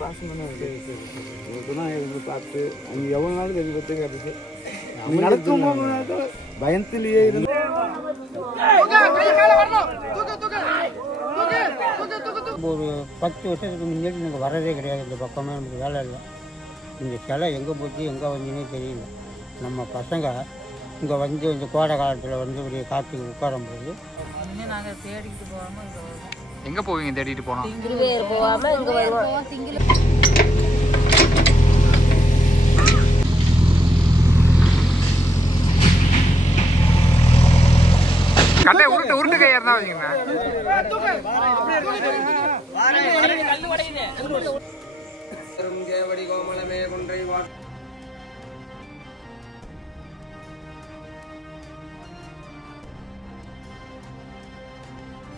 பாசம் பண்ண பார்த்து அங்கே எவ்வளோ நாளுக்கு எது பற்றி கேட்டுச்சு நடக்கும் பயத்திலேயே இருந்து ஒரு 10 வருஷத்துக்கு முன்னாடி எனக்கு வரதே கிடையாது. இந்த பக்கமே நமக்கு வேலை இல்லை. இந்த சிலை எங்கே போச்சு எங்கே வந்துன்னே தெரியல. நம்ம பசங்க இங்கே வந்து இந்த கோடை காலத்தில் வந்து ஒரு காற்றுக்கு உட்காரும்போது நாங்கள் தேடிக்கிட்டு போகாமல் எங்கே போவீங்க தேடிட்டு போனோம்? போகாமல் இங்கே வருவோம். கட்டை உருட்டு கையா இருந்தா வச்சுக்கோங்க.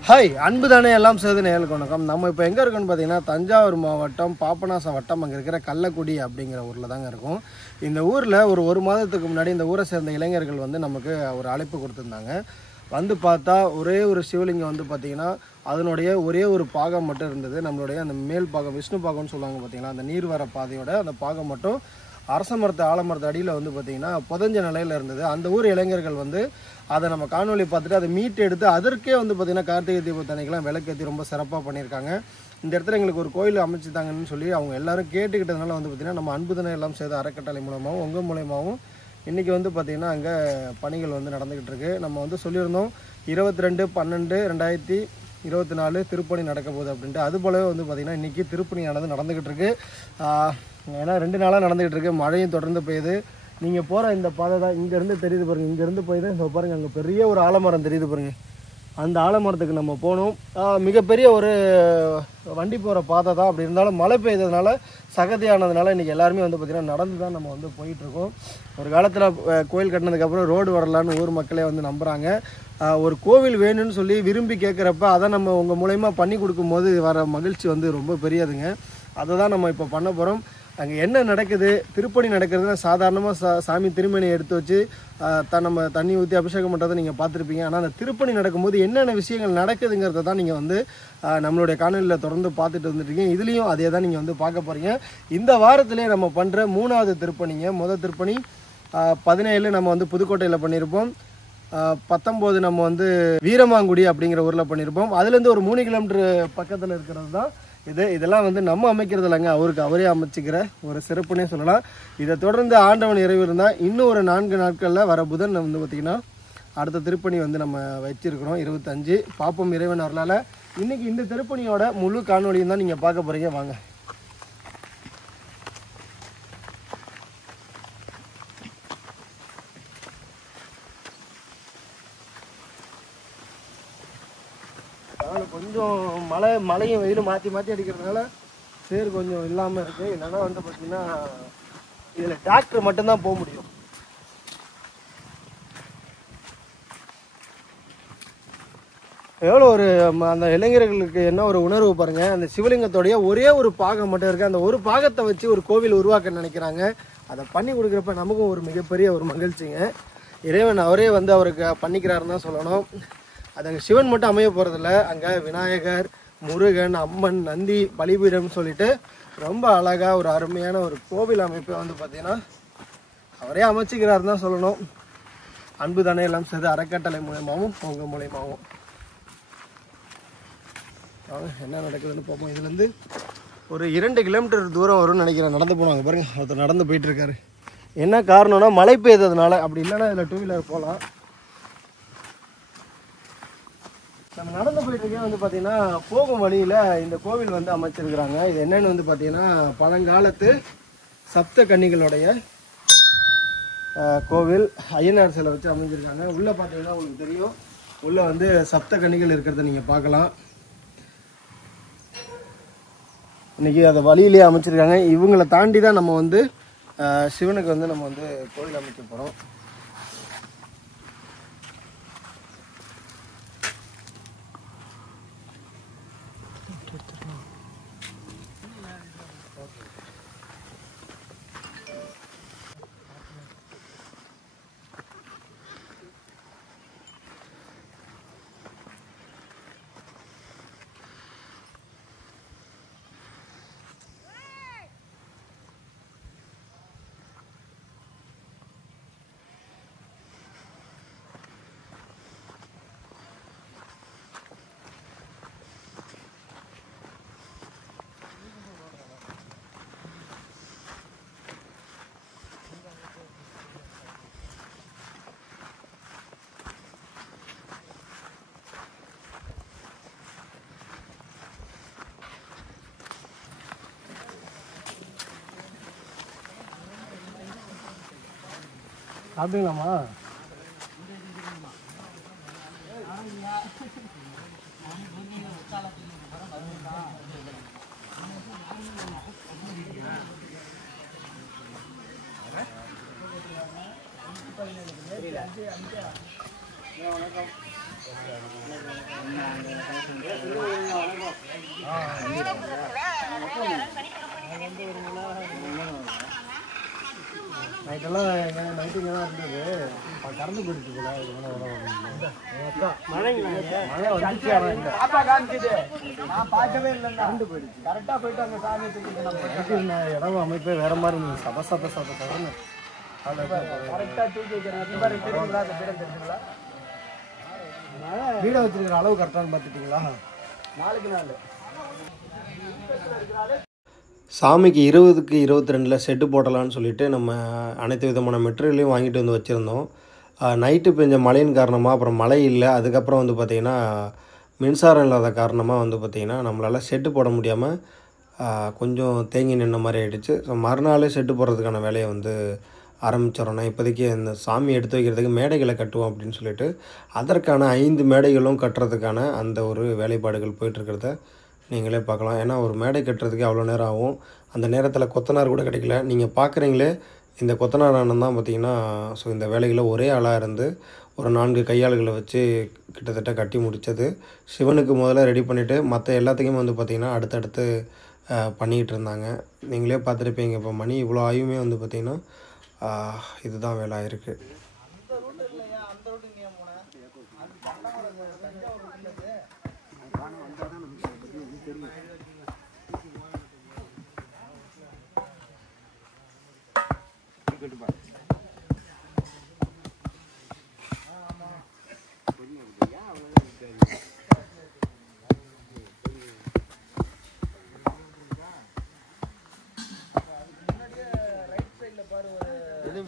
ஹாய், அன்பு தானே எல்லாம் சேர்ந்து நேயர்களுக்கு வணக்கம். நம்ம இப்போ எங்கே இருக்கோம்னு பார்த்தீங்கன்னா தஞ்சாவூர் மாவட்டம் பாபநாசம் வட்டம் அங்கே இருக்கிற கள்ளக்குடி அப்படிங்கிற ஊரில் தாங்க இருக்கும். இந்த ஊரில் ஒரு மாதத்துக்கு முன்னாடி இந்த ஊரை சேர்ந்த இளைஞர்கள் வந்து நமக்கு ஒரு அழைப்பு கொடுத்துருந்தாங்க. வந்து பார்த்தா ஒரே ஒரு சிவலிங்கம் வந்து பார்த்திங்கன்னா அதனுடைய ஒரே ஒரு பாகம் மட்டும் இருந்தது. நம்மளுடைய அந்த மேல் பாகம் விஷ்ணு பாகம்னு சொல்லுவாங்க பார்த்திங்களா, அந்த நீர் வர பாதையோட அந்த பாகம் மட்டும் அரச மரத்து ஆலமரத்து அடியில் வந்து பார்த்திங்கன்னா புதஞ்ச நிலையில் இருந்தது. அந்த ஊர் இளைஞர்கள் வந்து அதை நம்ம காணொலி பார்த்துட்டு அதை மீட்டு எடுத்து அதற்கே வந்து பார்த்திங்கன்னா கார்த்திகை தீபத்தன்னைக்கெல்லாம் விளக்கேற்றி ரொம்ப சிறப்பாக பண்ணியிருக்காங்க. இந்த இடத்துல எங்களுக்கு ஒரு கோயில் அமைச்சுட்டாங்கன்னு சொல்லி அவங்க எல்லோரும் கேட்டுக்கிட்டதுனால வந்து பார்த்திங்கன்னா நம்ம அன்புதனை எல்லாம் சேர்த்து அறக்கட்டளை மூலமாகவும் உங்கள் மூலமாகவும் இன்றைக்கி வந்து பார்த்திங்கன்னா அங்கே பணிகள் வந்து நடந்துக்கிட்டு இருக்குது. நம்ம வந்து சொல்லியிருந்தோம் 22/12/2024 திருப்பணி நடக்க போகுது அப்படின்ட்டு. அது போலவே வந்து பார்த்திங்கன்னா இன்றைக்கி திருப்பணியானது நடந்துக்கிட்டு இருக்குது. ஏன்னா 2 நாளாக நடந்துக்கிட்டு இருக்குது. மழையும் தொடர்ந்து பெய்யுது. நீங்கள் போகிற இந்த பாதை தான் இங்கேருந்து தெரியுது பாருங்கள். இங்கேருந்து போய் தான் இப்போ பாருங்கள் அங்கே பெரிய ஒரு ஆலமரம் தெரியுது பாருங்கள். அந்த ஆலமரத்துக்கு நம்ம போகணும். மிகப்பெரிய ஒரு வண்டி போகிற பாதை தான். அப்படி இருந்தாலும் மழை பெய்ததுனால சகதியானதுனால இன்றைக்கி எல்லாருமே வந்து பார்த்திங்கன்னா நடந்து தான் நம்ம வந்து போயிட்டுருக்கோம். ஒரு காலத்தில் கோயில் கட்டினதுக்கப்புறம் ரோடு வரலான்னு ஊர் மக்களே வந்து நம்புகிறாங்க. ஒரு கோவில் வேணும்னு சொல்லி விரும்பி கேட்குறப்ப அதை நம்ம உங்கள் மூலயமா பண்ணி கொடுக்கும்போது வர மகிழ்ச்சி வந்து ரொம்ப பெரியதுங்க. அதை தான் நம்ம இப்போ பண்ண போகிறோம். அங்கே என்ன நடக்குது, திருப்பணி நடக்கிறதுனா சாதாரணமாக சாமி திருமணியை எடுத்து வச்சு நம்ம தண்ணி ஊற்றி அபிஷேகம் பண்ணுறதை நீங்கள் பார்த்துருப்பீங்க. ஆனால் அந்த திருப்பணி நடக்கும்போது என்னென்ன விஷயங்கள் நடக்குதுங்கிறத தான் நீங்கள் வந்து நம்மளுடைய காணொலியில் தொடர்ந்து பார்த்துட்டு வந்துட்டுருக்கீங்க. இதுலேயும் அதே தான் நீங்கள் வந்து பார்க்க போகிறீங்க. இந்த வாரத்திலே நம்ம பண்ணுற 3வது திருப்பணிங்க. முதல் திருப்பணி 17 நம்ம வந்து புதுக்கோட்டையில் பண்ணியிருப்போம். 19 நம்ம வந்து வீரமாங்குடி அப்படிங்கிற ஊரில் பண்ணியிருப்போம். அதுலேருந்து ஒரு 3 கிலோமீட்டர் பக்கத்தில் இருக்கிறது தான் இதெல்லாம் வந்து நம்ம அமைக்கிறது இல்லைங்க, அவரே அமைச்சிக்கிற ஒரு சிறப்புனே சொல்லலாம். இதை தொடர்ந்து ஆண்டவன் நிறைவு இருந்தால் இன்னும் ஒரு 4 நாட்களில் வர புதன் வந்து பார்த்திங்கன்னா அடுத்த திருப்பணி வந்து நம்ம வச்சிருக்கிறோம் 25. பாப்போம் இறைவன் அருளால். இன்றைக்கி இந்த திருப்பணியோட முழு காணொலியும் தான் நீங்கள் பார்க்க போகிறீங்க. வாங்க. கொஞ்சம் மழையும் வெயிலும் மாற்றி அடிக்கிறதுனால சேர் கொஞ்சம் இல்லாமல் இருக்குது. இல்லைன்னா வந்து பார்த்திங்கன்னா இதில் டிராக்டர் மட்டும்தான் போக முடியும். எவ்வளோ ஒரு அந்த இளைஞர்களுக்கு என்ன ஒரு உணர்வு பாருங்கள். அந்த சிவலிங்கத்தோடைய ஒரே ஒரு பாகம் மட்டும் இருக்குது. அந்த ஒரு பாகத்தை வச்சு ஒரு கோவில் உருவாக்க நினைக்கிறாங்க. அதை பண்ணி கொடுக்குறப்ப நமக்கும் ஒரு மிகப்பெரிய ஒரு மகிழ்ச்சிங்க. இறைவன் அவரே வந்து அவருக்கு பண்ணிக்கிறாருன்னு தான் சொல்லணும். அது அங்கே சிவன் மட்டும் அமைய போகிறதில்ல, அங்கே விநாயகர், முருகன், அம்மன், நந்தி, பலிபீடம்னு சொல்லிட்டு ரொம்ப அழகாக ஒரு அருமையான ஒரு கோவில் அமைப்பை வந்து பார்த்திங்கன்னா அவரே அமைச்சிக்கிறாருன்னு தான் சொல்லணும். அன்பு தானே எல்லாம் சேர்ந்து அறக்கட்டளை மூலயமாவும் உங்கள் மூலயமாவும் என்ன நடக்குதுன்னு பார்ப்போம். இதுலேருந்து ஒரு 2 கிலோமீட்டர் தூரம் வரும்னு நினைக்கிறேன். நடந்து போனாங்க பாருங்கள், ஒருத்தர் நடந்து போயிட்டுருக்காரு. என்ன காரணம்னா மழை பெய்ததுனால. அப்படி இல்லைன்னா இதில் 2 வீலர் போகலாம். நம்ம நடந்து போயிட்டுருக்கே வந்து பார்த்திங்கன்னா போகும் வழியில் இந்த கோவில் வந்து அமைச்சிருக்கிறாங்க. இது என்னென்னு வந்து பார்த்திங்கன்னா பழங்காலத்து சப்த கன்னிகளுடைய கோவில். ஐயனார் சிலை வச்சு அமைஞ்சிருக்காங்க. உள்ளே பார்த்தீங்கன்னா உங்களுக்கு தெரியும், உள்ளே வந்து சப்த கன்னிகள் இருக்கிறத நீங்கள் பார்க்கலாம். இன்றைக்கி அதை வழியிலே அமைச்சிருக்காங்க. இவங்களை தாண்டி தான் நம்ம வந்து சிவனுக்கு வந்து நம்ம வந்து கோவில் அமைக்க போகிறோம். சாப்பிட்டீங்களாம்மா? நைட்டெல்லாம் நைட்டு இங்கே தான் இருந்தது. கறந்து போயிடுச்சு போல. மழை வந்துச்சு. நான் பார்க்கவே இல்லை. கறந்து போயிடுச்சு. கரெக்டாக போயிட்டு அந்த சாமியை தூக்கிட்டு இடம் அமைப்பே வேற மாதிரி இருந்தது. சபன்னு கரெக்டாக தூக்கி வைக்கிறேன். வீடை வச்சிருக்கிற அளவு கரெக்டானு பார்த்துட்டிங்களா? 4க்கு 4 சாமிக்கு 20க்கு 22 செட்டு போடலான்னு சொல்லிட்டு நம்ம அனைத்து விதமான மெட்டீரியலையும் வாங்கிட்டு வந்து வச்சுருந்தோம். நைட்டு பெஞ்ச மழையின் காரணமாக அப்புறம் மழை இல்லை. அதுக்கப்புறம் வந்து பார்த்திங்கன்னா மின்சாரம் இல்லாத காரணமாக வந்து பார்த்திங்கன்னா நம்மளால் செட்டு போட முடியாமல் கொஞ்சம் தேங்கி நின்ற மாதிரி ஆகிடுச்சு. ஸோ மறுநாள் செட்டு போடுறதுக்கான வேலையை வந்து ஆரம்பிச்சிடறோம். இப்போதைக்கு இந்த சாமி எடுத்து வைக்கிறதுக்கு மேடைகளை கட்டுவோம் அப்படின்னு சொல்லிட்டு அதற்கான 5 மேடைகளும் கட்டுறதுக்கான அந்த ஒரு வேலைப்பாடுகள் போயிட்டுருக்கிறத நீங்களே பார்க்கலாம். ஏன்னா ஒரு மேடை கட்டுறதுக்கு அவ்வளோ நேரம் ஆகும். அந்த நேரத்தில் கொத்தனார் கூட கிடைக்கல. நீங்கள் பார்க்குறீங்களே இந்த கொத்தனார் அண்ணன் தான் பார்த்திங்கன்னா ஸோ இந்த வேலைகளை ஒரே ஆளாக இருந்து ஒரு 4 கையாளுகளை வச்சு கிட்டத்தட்ட கட்டி முடித்தது. சிவனுக்கு முதல்ல ரெடி பண்ணிவிட்டு மற்ற எல்லாத்துக்குமே வந்து பார்த்திங்கன்னா அடுத்தடுத்து பண்ணிக்கிட்டு இருந்தாங்க. நீங்களே பார்த்துருப்பீங்க. இப்போ மணி இவ்வளோ ஆயுமே வந்து பார்த்திங்கன்னா இதுதான் வேலை ஆயிருக்கு.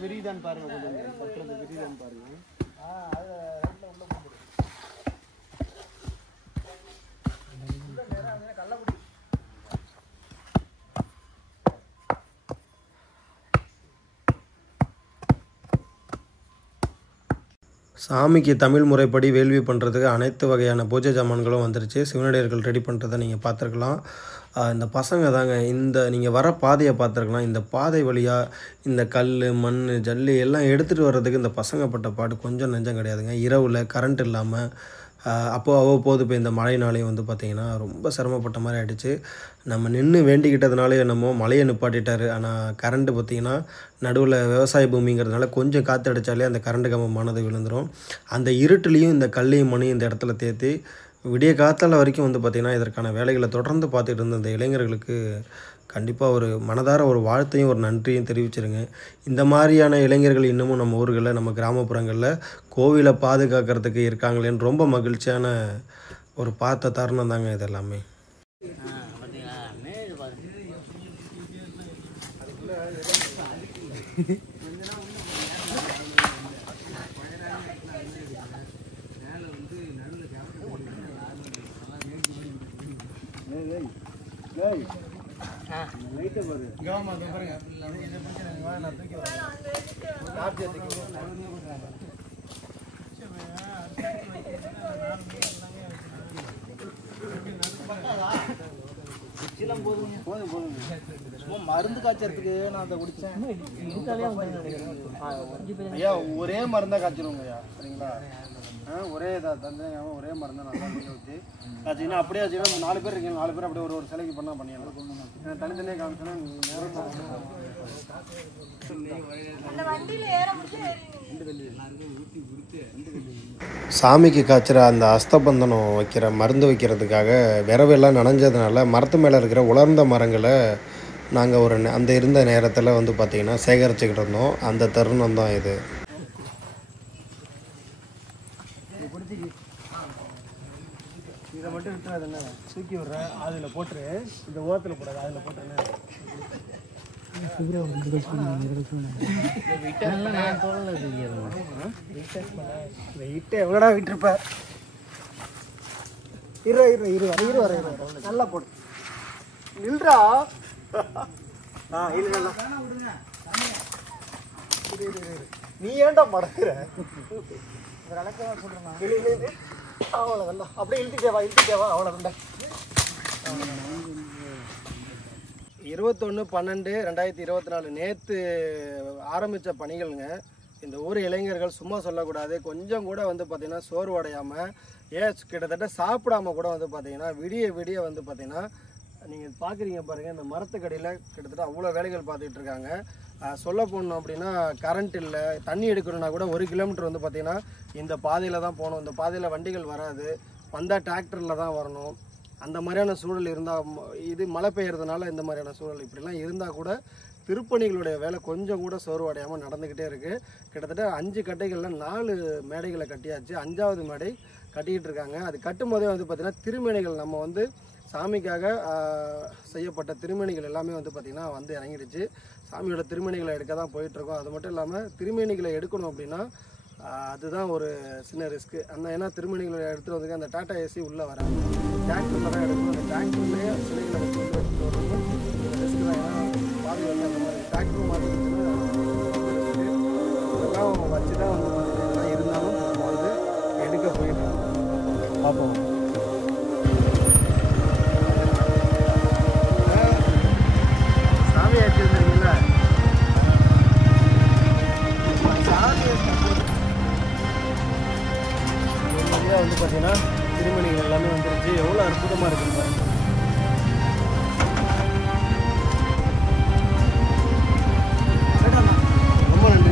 விரிதான் பாருங்க, கொஞ்சம் விரிதான் பாருங்க. சாமிக்கு தமிழ் முறைப்படி வேள்வி பண்ணுறதுக்கு அனைத்து வகையான பூஜை ஜாமான்களும் வந்துருச்சு. சிவனடியார்கள் ரெடி பண்ணுறதை நீங்கள் பார்த்துருக்கலாம். இந்த பசங்க தாங்க இந்த நீங்கள் வர பாதையை பார்த்துருக்கலாம். இந்த பாதை வழியாக இந்த கல் மண் ஜல்லி எல்லாம் எடுத்துகிட்டு வர்றதுக்கு இந்த பசங்க பட்ட பாடு கொஞ்சம் நெஞ்சம் கிடையாதுங்க. இரவில் கரண்ட் இல்லாமல் அப்போது அவ்வப்போது இப்போ இந்த மழைனாலேயும் வந்து பார்த்திங்கன்னா ரொம்ப சிரமப்பட்ட மாதிரி ஆகிடுச்சு. நம்ம நின்று வேண்டிக்கிட்டதுனாலே என்னமோ மழையை நிப்பாட்டிட்டார். ஆனால் கரண்ட்டு பார்த்திங்கன்னா நடுவில் விவசாய பூமிங்கிறதுனால கொஞ்சம் காற்று அடித்தாலே அந்த கரண்ட்டு கம்பமானது விழுந்துடும். அந்த இருட்டுலேயும் இந்த கல்லையும் மணியும் இந்த இடத்துல தேர்த்தி விடிய காத்தால வரைக்கும் வந்து பார்த்திங்கன்னா இதற்கான வேலைகளை தொடர்ந்து பார்த்துட்டு இருந்த இந்த இளைஞர்களுக்கு கண்டிப்பாக ஒரு மனதார ஒரு வாழ்த்தையும் ஒரு நன்றியும் தெரிவிச்சிருங்க. இந்த மாதிரியான இளைஞர்கள் இன்னமும் நம்ம ஊர்களில் நம்ம கிராமப்புறங்களில் கோவிலை பாதுகாக்கிறதுக்கு இருக்காங்களேன்னு ரொம்ப மகிழ்ச்சியான ஒரு பார்த்த தருணம் தாங்க இது எல்லாமே. மருந்து காய்ச்சறதுக்கு நான் அதை குடிச்சேன். ஐயா ஒரே மருந்தா காய்ச்சிருவோங்க ஐயா, சரிங்களா? ஒரே இதாக தந்தையாமல் ஒரே மருந்தை நல்லா நீங்கள் ஊற்றி காய்ச்சிங்கன்னா அப்படியே வச்சுன்னா 4 பேர் இருக்கீங்க, 4 பேர் அப்படியே ஒரு சிலைக்கு பண்ணால் பண்ணிடலாம். தனித்தனியாக காமிச்சோன்னா சாமிக்கு காய்ச்சிற அந்த அஸ்தபந்தனம் வைக்கிற மருந்து வைக்கிறதுக்காக விரவெல்லாம் நனைஞ்சதுனால மரத்து மேலே இருக்கிற உலர்ந்த மரங்களை நாங்கள் அந்த இருந்த நேரத்தில் வந்து பார்த்திங்கன்னா சேகரிச்சுக்கிட்டு இருந்தோம். அந்த தருணம் தான் இது. இதை மட்டும் விட்டுறது என்ன தூக்கி விட்றேன், அதில் போட்டுரு. இந்த ஓரத்தில் போடாது, அதில் போட்டுறேன். எவ்வளோடா விட்டுருப்ப? இரு நல்லா போடு. நில்றா. இல்லை இரு. நீ ஏன்டா மடக்குற? அவ்வளோதான், அப்படியே இழுத்துட்டேவா அவ்வளோதான். 21/12/2024 நேற்று ஆரம்பித்த பணிகள்ங்க. இந்த ஊர் இளைஞர்கள் சும்மா சொல்லக்கூடாது, கொஞ்சம் கூட வந்து பார்த்திங்கன்னா சோர்வடையாமல், கிட்டத்தட்ட சாப்பிடாம கூட வந்து பார்த்திங்கன்னா விடிய வந்து பார்த்திங்கன்னா நீங்கள் பார்க்குறீங்க பாருங்கள், இந்த மரத்துக்கடியில் கிட்டத்தட்ட அவ்வளோ வேலைகள் பார்த்துக்கிட்டு இருக்காங்க. சொல்ல போகணும் அப்படின்னா கரண்ட் இல்லை, தண்ணி எடுக்கணுன்னா கூட 1 கிலோமீட்டர் வந்து பார்த்திங்கன்னா இந்த பாதையில் தான் போகணும். இந்த பாதையில் வண்டிகள் வராது, வந்தால் டிராக்டரில் தான் வரணும். அந்த மாதிரியான சூழல் இருந்தால், இது மழை பெய்யறதுனால இந்த மாதிரியான சூழல் இப்படிலாம் இருந்தால் கூட திருப்பணிகளுடைய வேலை கொஞ்சம் கூட சோர்வடையாமல் நடந்துக்கிட்டே இருக்குது. கிட்டத்தட்ட 5 கட்டைகளில் 4 மேடைகளை கட்டியாச்சு, 5வது மேடை கட்டிக்கிட்டு இருக்காங்க. அது கட்டும்போதே வந்து பார்த்திங்கன்னா திருமேனிகள் நம்ம வந்து சாமிக்காக செய்யப்பட்ட திருமேனிகள் எல்லாமே வந்து பார்த்திங்கன்னா வந்து இறங்கிடுச்சு. சாமியோட திருமேனிகளை எடுக்க தான் போயிட்டுருக்கோம். அது மட்டும் இல்லாமல் திருமேனிகளை எடுக்கணும் அப்படின்னா அதுதான் ஒரு சின்ன ரிஸ்க்கு. ஏன்னா திருமணிகளை எடுத்துகிட்டு வந்து அந்த டாடா ஏசி உள்ளே வராது, டிராக்டரில் தான் எடுக்கணும். அந்த டிராக்டர்லேயே சிலைகளை வச்சு எடுத்துகிட்டு வரணும், ரிஸ்க்கு தான். ஏன்னா பாதி வந்து அந்த மாதிரி டிராக்டரும் மாற்றிக்கிட்டுன்னா இதெல்லாம் வச்சு தான் வந்து பார்த்திங்கன்னா இருந்தாலும் நம்ம வந்து எடுக்க போயிட்டு பார்ப்போம். சாமி ஆச்சுருந்தீங்களா? வந்து பார்த்தீங்கன்னா திருமணிகள் எல்லாமே வந்துருச்சு. எவ்வளோ அற்புதமாக இருக்குது பாருங்க. ரொம்ப நன்றி.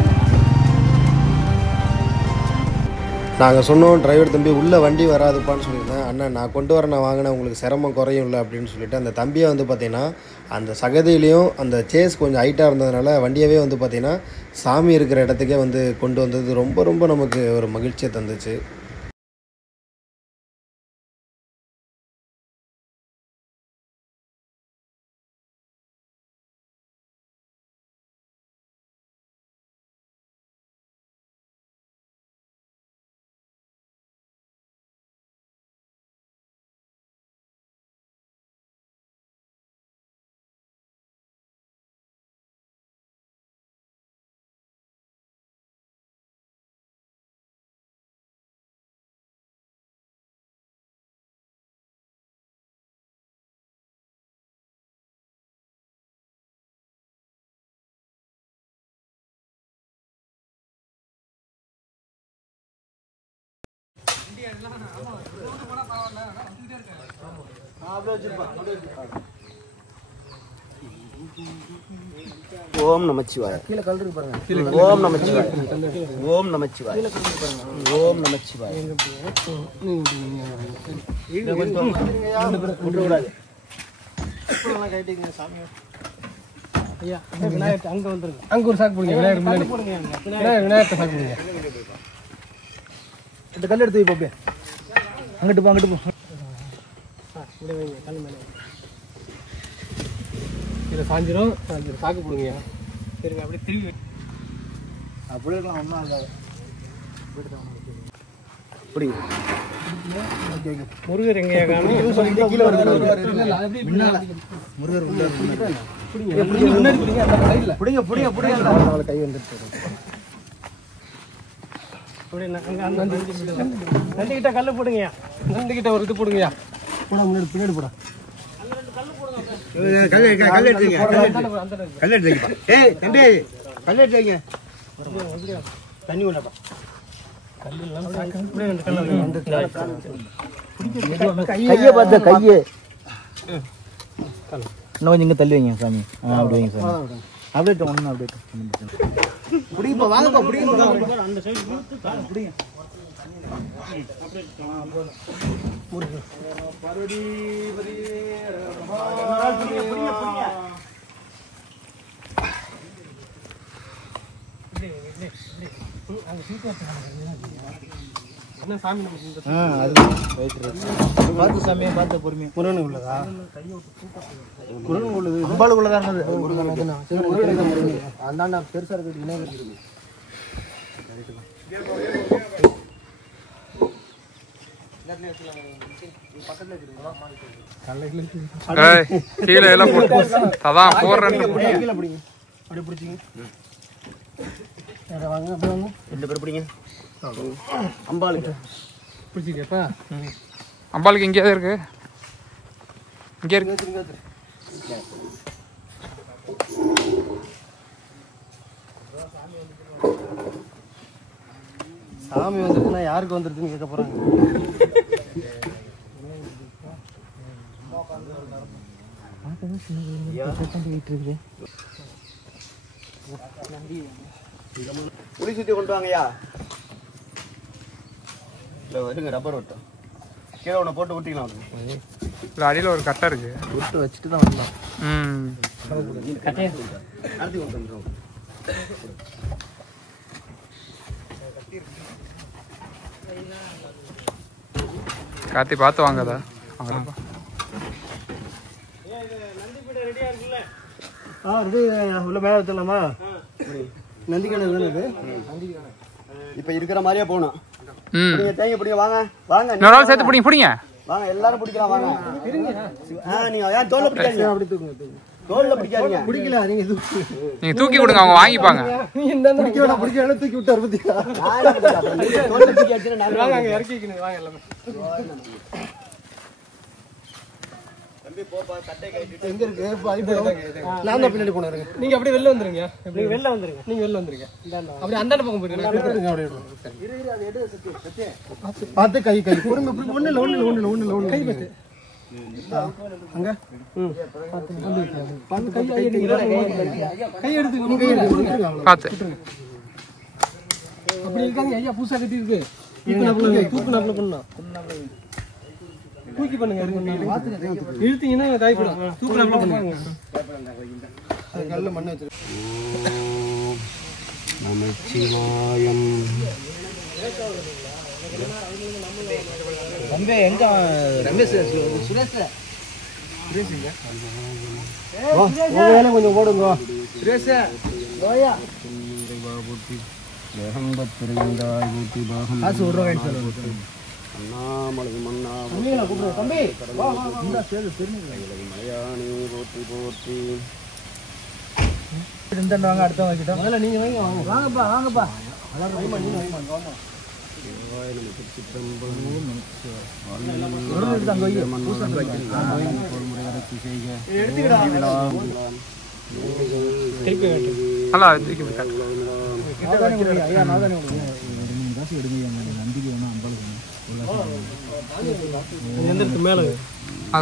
நாங்கள் சொன்னோம் டிரைவர் தம்பி உள்ளே வண்டி வராதுப்பான்னு சொல்லியிருந்தேன். அண்ணா நான் கொண்டு வரேன், நான் வாங்கினேன், உங்களுக்கு சிரமம் குறையும் இல்லை அப்படின்னு சொல்லிட்டு அந்த தம்பியை வந்து பார்த்திங்கன்னா அந்த சகதியிலையும் அந்த சேஸ் கொஞ்சம் ஹைட்டாக இருந்ததுனால வண்டியவே வந்து பார்த்திங்கன்னா சாமி இருக்கிற இடத்துக்கே வந்து கொண்டு வந்தது ரொம்ப ரொம்ப நமக்கு ஒரு மகிழ்ச்சியை தந்துச்சு. ஓம் நமச்சிவாய. கீழே கல் இருக்கு பாருங்க. ஓம் நமச்சிவாய. ஓம் நமச்சிவாய. ஓம் நமச்சிவாய. கைட்டிங்க சாமி. ஐயா விநாயகர் அங்கே வந்துருங்க. அங்கே ஒரு சாக்கு போடுங்க. விநாயகர் முன்னாடி விநாயகர் சாக்கு போடுங்க. இந்த கல் எடுத்து வைப்போம். அப்படியே அங்கிட்டு போ, அங்கிட்டு போ. இப்படி வைங்க, கல் மேலே இதில் சாஞ்சிரும். சாக்கு போடுங்க. சரிங்க, அப்படியே திரும்பி அப்படியே இருக்கலாம். ஒன்றும் ஆகாது. பிடிங்க. Okay okay. முருகர் எங்கேயா காணும் சொல்லிட்டு கீழே வருது. முருகர் முன்னாடி பிடிங்க. அந்த கையில் பிடிங்க பிடிங்க பிடிங்க. அவளை கை வந்துட்டு நண்டிக்கிட்ட கல் போடுங்கய்யா. நண்டிக்கிட்ட ஒரு இது போடுங்கய்யா. போட முன்னாடி பின்னாடி போட. தண்ணி உள்ளப்பா. கையை பார்த்த கையே இன்னும் கொஞ்சம் இங்கே தள்ளி வைங்க சாமி. அப்படி வைங்க சாமி. அப்படியே ஒன்று அப்படியே பிடிப்பா. வாங்கப்பா பிடிங்க. அந்த சைடு பிடிங்க. பார்த்து சாமியை பார்த்து பொறுமையா. முருகன் உள்ளதா? முருகன் உள்ளது, அம்பாள் உள்ளதா இருந்தது. அந்தாண்டா பெருசா இருக்கு. விநாயகர் இருக்கு. கீழே எல்லாம் போட்டு அதான் போடுறேன். கீழே பிடிங்க. அப்படியே பிடிச்சிங்க. வாங்க அப்படி வாங்க. 2 பேர் பிடிங்க. அம்பாளுக்கு பிடிச்சிட்டியாப்பா? அம்பாளுக்கு இங்கேயே இருக்கு. இங்கே இருக்கு. சாமி வந்துருக்குன்னா யாருக்கு வந்துருக்குன்னு கேட்க போறாங்க. புளி சுத்தி கொண்டு வாங்கய்யா. இல்லை வருங்க ரப்பர் ஓட்டம் கீழே ஒன்று போட்டு ஊட்டிக்கலாம். இல்லை அடியில் ஒரு கட்டை இருக்கு. விட்டு வச்சுட்டு தான் வரலாம். நடத்தி கொண்டு கார்த்தி பார்த்து வாங்கதா. ரெடி. உள்ள மேலே வச்சிடலாமா? நந்திக்கணக்கு தானே இது? இப்போ இருக்கிற மாதிரியே போகணும். தேங்க பிடிங்க. வாங்க வாங்க. இன்னொரு நாள் சேர்த்து பிடிங்க. வாங்க எல்லாரும் பிடிக்கலாம். வாங்க. நீங்க ஏன் தோல்ல பிடிக்காதீங்க. அப்படி தூக்குங்க. தோல்ல பிடிக்காதீங்க. பிடிக்கல நீங்க நீங்க தூக்கி கொடுங்க, அவங்க வாங்கிப்பாங்க. பிடிக்க தூக்கி விட்டாரு பத்தியா? தோல்ல பிடிக்காச்சுன்னா வாங்க அங்க இறக்கிக்கணும். வாங்க எல்லாமே. தம்பி போப்பா கட்டை கட்டிட்டு எங்க இருக்கு? நான் தான் பின்னாடி போனேன். நீங்க அப்படியே வெளில வந்துருங்க. நீங்க வெளில வந்துருங்க. நீங்க வெளில வந்துருங்க. அப்படியே அந்த பக்கம் போயிருங்க. பார்த்து கை கை பொறுமை. ஒண்ணு இல்ல ஒண்ணு இல்ல ஒண்ணு இல்ல ஒண்ணு கை பத்து அங்க பார்த்து கை கை எடுத்து நீங்க கை எடுத்து பார்த்து அப்படி இருக்காங்க. ஐயா பூசா கட்டி இருக்கு. தூக்குனாப்ல பண்ணா தூக்கி பண்ணுங்க. இழுத்தீங்கன்னா தாய்ப்படும். தூக்குனாப்ல பண்ணுங்க. அது கல்ல மண்ணு வச்சிரு. நமச்சிவாயம். தம்பி எங்க ரமேஷ் சுரேஷ் சுரேஷ் வேலை கொஞ்சம் ஓடுங்க. சுரேஷ் ஓயா காசு ஒரு ரூபாய் சொல்லுங்க. அண்ணாமலை மண்ணா தம்பி போட்டி போட்டி வாங்க. அடுத்தவங்க கிட்ட நீங்க வாங்கப்பா வாங்கப்பா.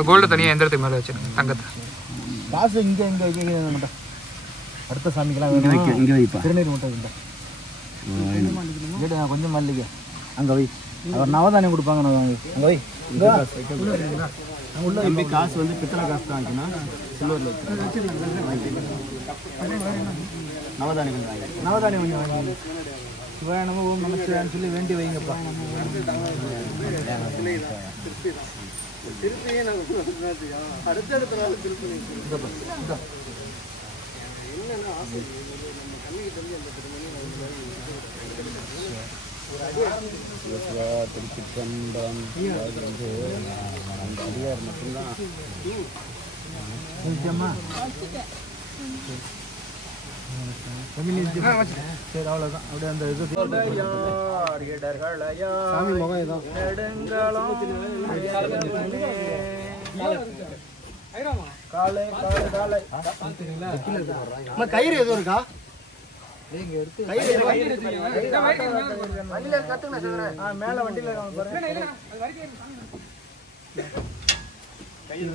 கோல்டு தனியா எந்திரத்துக்கு மேல வச்சிருங்க. தங்கத்தை காசு இங்க இங்க வைக்க. அடுத்த சாமிக்கெல்லாம் இங்க வைப்பா. திருநீர் மட்டும் கொஞ்சம் மல்லிகை அங்க வை. அவர் நவதானியம் கொடுப்பாங்க. அங்க வை. தம்பி காசு வந்து பித்தளை காசு தான் சில்வரில் நவதானியம் நவதானியம் கொஞ்சம் வாங்கி சிவாயணமோ ஓம் நமச்சிவாயன்னு சொல்லி வேண்டி வைங்கப்பா. அடுத்தடுத்த நாள் திருப்பி திருச்சிற்றம்பலம் அடியார் மட்டும்தான். சரி அவ்வளோதான். அப்படியே அந்த இது சாமி முகம் இதான். கயிறு எதுவும் இருக்கா? மேல வண்டியில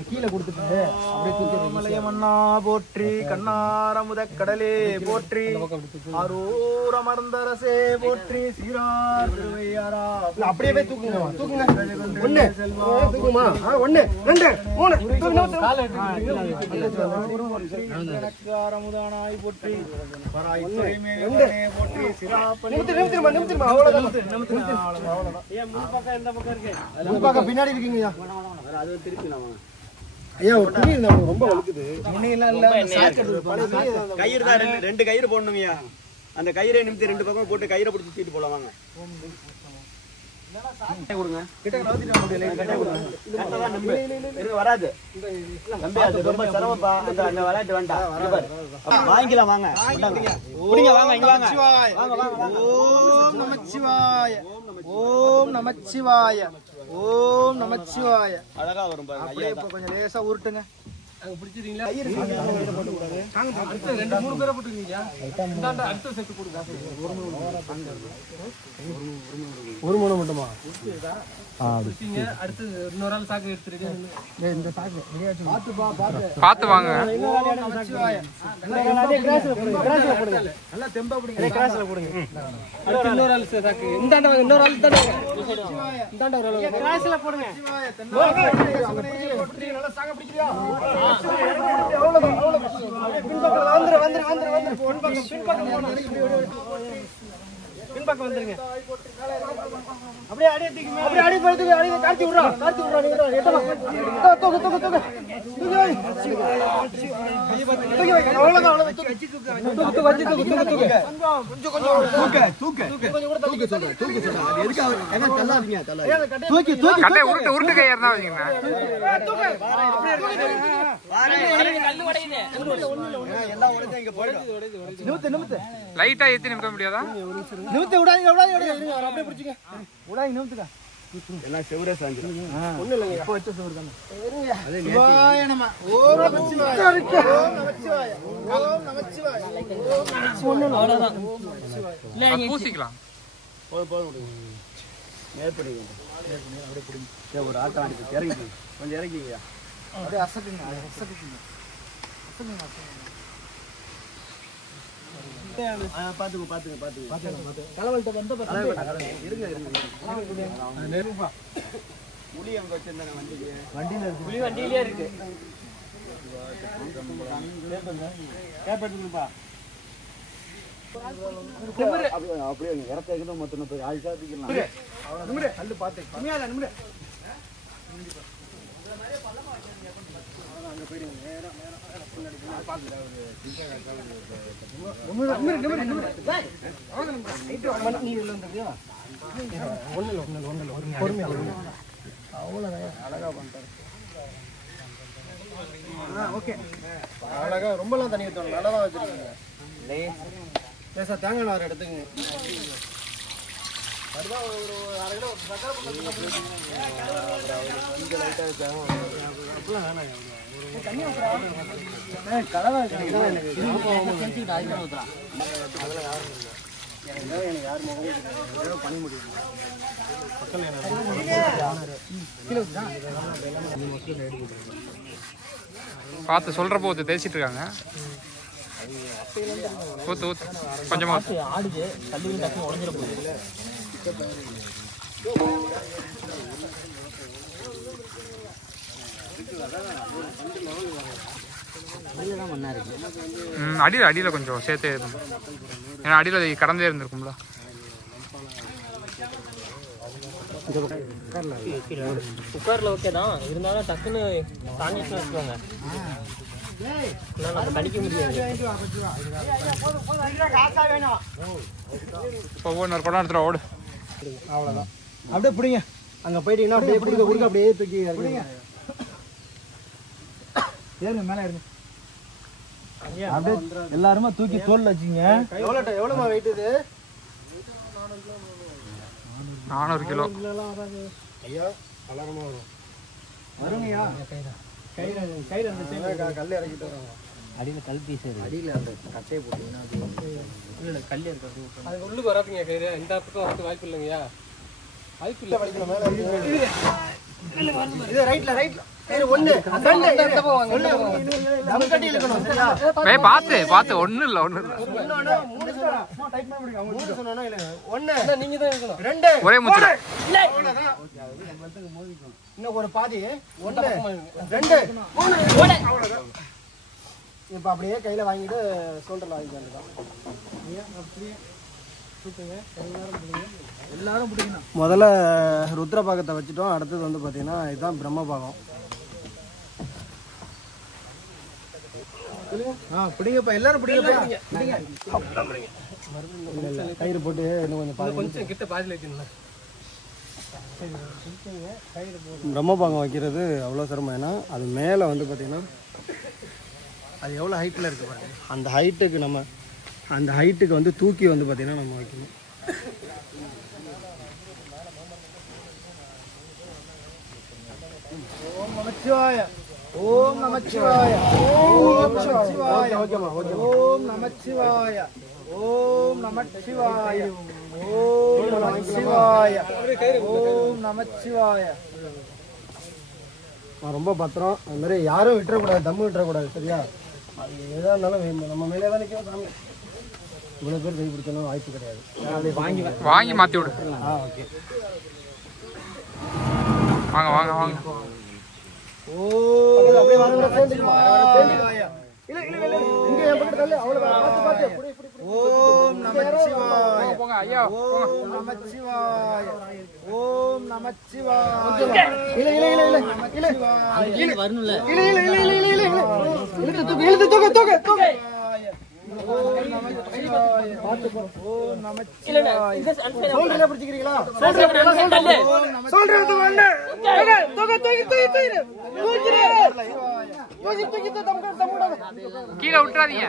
கீழே கொடுத்துட்டு அப்படியே மண்ணா போற்றி கண்ணாரமுத கடலே போற்றி அரூர் அமர்ந்தரசே போற்றி சீரார் திருவையாரா. அப்படியே போய் தூக்குங்க தூக்குங்க. ஒண்ணு தூக்குமா? ஒண்ணு ரெண்டு மூணு அமுதானாய் போற்றி போற்றி பின்னாடி இருக்கீங்க. ஐயா ஒரு துணி இருந்தா ரொம்ப வலிக்குது. கயிறு தான் ரெண்டு கயிறு போடணுங்கய்யா. அந்த கயிறை நிமித்தி ரெண்டு பக்கம் போட்டு கயிறை பிடிச்சி தூக்கிட்டு போலாம். வாங்க வராது ரொம்ப சிரமப்பா அந்த விளையாட்டு வேண்டாம் வாங்கிக்கலாம் வாங்க வாங்க இங்க வாங்க ஓம் நமச்சிவாய ஓம் நமச்சிவாய ஓம் நமச்சிவாய அழகா வரும் பாருங்க அப்படியே இப்ப கொஞ்சம் லேசா உருட்டுங்க அங்க பிடிச்சிட்டீங்களா அடுத்து 2-3 பேரை போட்டுருக்கீங்க அடுத்த செட் கொடுங்க ஒரு மூணு மட்டுமா அடுத்து இன்னொரு ஆள் சாக்கு எடுத்துருங்க இந்த சாக்கு பார்த்து வாங்க நல்லா தெம்பா பிடிங்க கிராஸ்ல போடுங்க அடுத்து இன்னொரு ஆள் சாக்கு இந்தாண்ட வாங்க இன்னொரு ஆள் தான இந்தாண்ட ஒரு ஆள் கிராஸ்ல போடுங்க நல்லா சாக்க பிடிக்கறியா அவ்வளவுதான் பின்பக்கம் வந்துருங்க அப்படியே அடி தூக்கி அப்படியே அடி படுத்துங்க அடி கார்த்தி விடுறா நீ எட்டமா தூக்கு அவ்வளவுதான் கட்டை உருட்டு கை ஏறினா வைங்க லைட்டா ஏத்தி நிமிட முடியாதா நிமித்து விடாதீங்க அப்படியே பிடிச்சிங்க விடாதீங்க நிமித்துக்க எல்லாம் செவரே சாஞ்சிரும் ஒண்ணு இல்லைங்க இப்ப வச்ச செவரு தானே சிவாய நம ஓம் நமச்சிவாய ஓம் நமச்சிவாய ஓம் நமச்சிவாய அவ்வளவுதான் இல்ல நீங்க பூசிக்கலாம் போதும் நேர்படிங்க அப்படியே பிடிங்க ஒரு ஆட்டம் அடிச்சு இறங்கி கொஞ்சம் இறங்கிங்க அப்படியே அசக்குங்க பாத்துங்க தலைவல்ட்ட வந்து இருங்க புலி அங்க வச்சிருந்தாங்க வண்டியிலே இருக்கு அப்படியே இறக்க மொத்தம் போய் ஆள் சாப்பிக்கலாம் அல்லு பாத்து கம்மியால நிமிட அங்க போயிடுங்க நேரம் அழகா ரொம்பலாம் தண்ணி ஊற்றணும் நல்லா தான் வச்சிருக்கீங்க லேசா தேங்காய் நார் எடுத்துக்கங்க அதுதான் ஒரு அரை கிலோ கொஞ்சம் லைட்டாக தேங்காய் தண்ணி கடவை எனக்கு யார் முகம் பண்ண முடியும் பார்த்து சொல்றப்போ ஒருத்தர் தேய்ச்சிட்டு இருக்காங்க ஊத்து கொஞ்சமா ஆடுது தள்ளி டக்குனு உடஞ்சிட போகுது அடியில கொஞ்சம் சேர்த்தே ஏன்னா அடியில கடந்தே இருந்திருக்கும்ல குக்கரில் ஓகே தான் இருந்தாலும் டக்குன்னு தாங்கிட்டு வச்சுக்கோங்க நம்ம கடிக்க முடியாது இப்போ ஒவ்வொரு படம் எடுத்துகிற ஓடு அவ்வளோதான் அப்படியே பிடிங்க அங்கே போயிட்டீங்கன்னா அப்படியே பிடிக்க அப்படியே தூக்கி ஏறுங்க மேலே இருங்க அப்படியே எல்லாருமே தூக்கி தோல்ல வச்சுங்க எவ்வளோமா வெயிட் இது 400 கிலோ ஐயா அலாரமா வரும் வருங்கய்யா கயிறு அந்த கல் இறக்கிட்டு வராங்க அடியில் கல் பீஸ் அடியில் அந்த கட்டையை போட்டீங்கன்னா இல்லை கல் இருக்கிறது அது உள்ளுக்கு வராதுங்க கயிறு இந்த பக்கம் வரது வாய்ப்பு இல்லைங்கய்யா வாய்ப்பு இல்லை படிக்கிற மேலே இது ரைட்ல ஒண்ணு பார்த்து ஒண்ணு இல்ல நீங்க தான் இருக்கணும் ரெண்டு ஒரே முத்துல இன்னும் ஒரு பாதி ஒண்ணு ரெண்டு இப்ப அப்படியே கையில வாங்கிட்டு சோல்டர்ல வாங்கிக்கலாம் எல்லாரும் பிடிக்கணும் முதல்ல ருத்ரபாகத்தை வச்சுட்டோம் அடுத்தது வந்து பாத்தீங்கன்னா இதுதான் பிரம்மபாகம் பிடிங்கப்பா எல்லாரும் பிடிங்க கயிறு போட்டு இன்னும் கொஞ்சம் கிட்ட பாதியில் வைக்கணும் பிரம்மபாங்கம் வைக்கிறது அவ்வளோ சிரமம். ஏன்னா அது மேலே வந்து பார்த்திங்கன்னா அது எவ்வளோ ஹைட்டில் இருக்குது பாருங்க. அந்த ஹைட்டுக்கு வந்து தூக்கி வந்து பார்த்திங்கன்னா நம்ம வைக்கணும். ஓம் நமச்சிவாய, ஓம் நமச்சிவாய, ஓம் நமச்சிவாய, ஓம் நமச்சிவாய, ஓம் நமச்சிவாய, ஓம் நமச்சிவாய, ஓம் நமச்சிவாய. ரொம்ப பத்திரம். அது மாதிரி யாரும் விட்டுறக்கூடாது, தம்மு விட்டுறக்கூடாது. சரியா? அது எதாக இருந்தாலும் நம்ம மேலே தான் நிற்கும் சாமி. இவ்வளோ பேர் கை பிடிச்சணும் வாய்ப்பு கிடையாது. வாங்கி மாற்றி விடு. ஓகே, வாங்க வாங்க வாங்க. ஓம் நமச்சிவாய, போங்க ஐயா. ஓம் நமச்சிவாய, ஓம் நமச்சிவாய. வரணும்ல. இழுத்து தூக்கு, இழுத்து தூக்கு, தூக்கு, தூக்கு. ஓம் நமச்சிவாய, ஓம் நமச்சிவாய. சோல்டர்ல பிடிச்சிக்கிறீங்களா? சோல்டர் வந்து தூக்கு, தூக்கி, தூக்கி, தூக்கி. கீழே விட்டுறாதீங்க.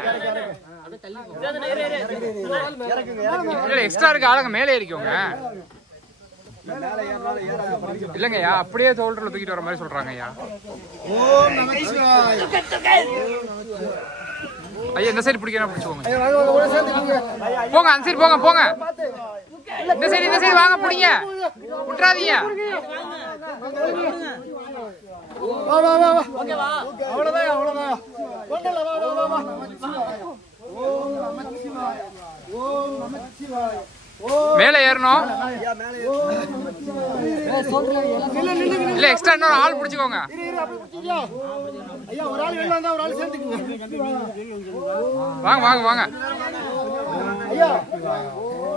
எக்ஸ்ட்ரா இருக்கு ஆளுங்க மேலே ஏறிக்கோங்க. இல்லங்கய்யா, அப்படியே தோல்ல தூக்கிட்டு வர மாதிரி சொல்றாங்க ஐயா. ஓம் நமச்சிவாய. ஐயா இந்த சைடு பிடிக்கணும், பிடிச்சுக்கோங்க. போங்க அந்த சைடு, போங்க போங்க. இந்த சைடு வாங்க, பிடிங்க, விட்டுறாதீங்க. வா வா வா வா. ஓகேவா? அவ்வளவுதான், அவ்வளவுதான். கொண்டல வா வா வா வா. ஓம் நமச்சிவாய, ஓம் நமச்சிவாய. மேலே ஏறணும். இல்ல எக்ஸ்ட்ரா இன்னொரு ஆள் பிடிச்சுக்கோங்க. ஐயா, ஒரு ஆள் வெளில வந்தா ஒரு ஆள் சேர்த்துக்குங்க. வாங்க வாங்க வாங்க. ஐயா,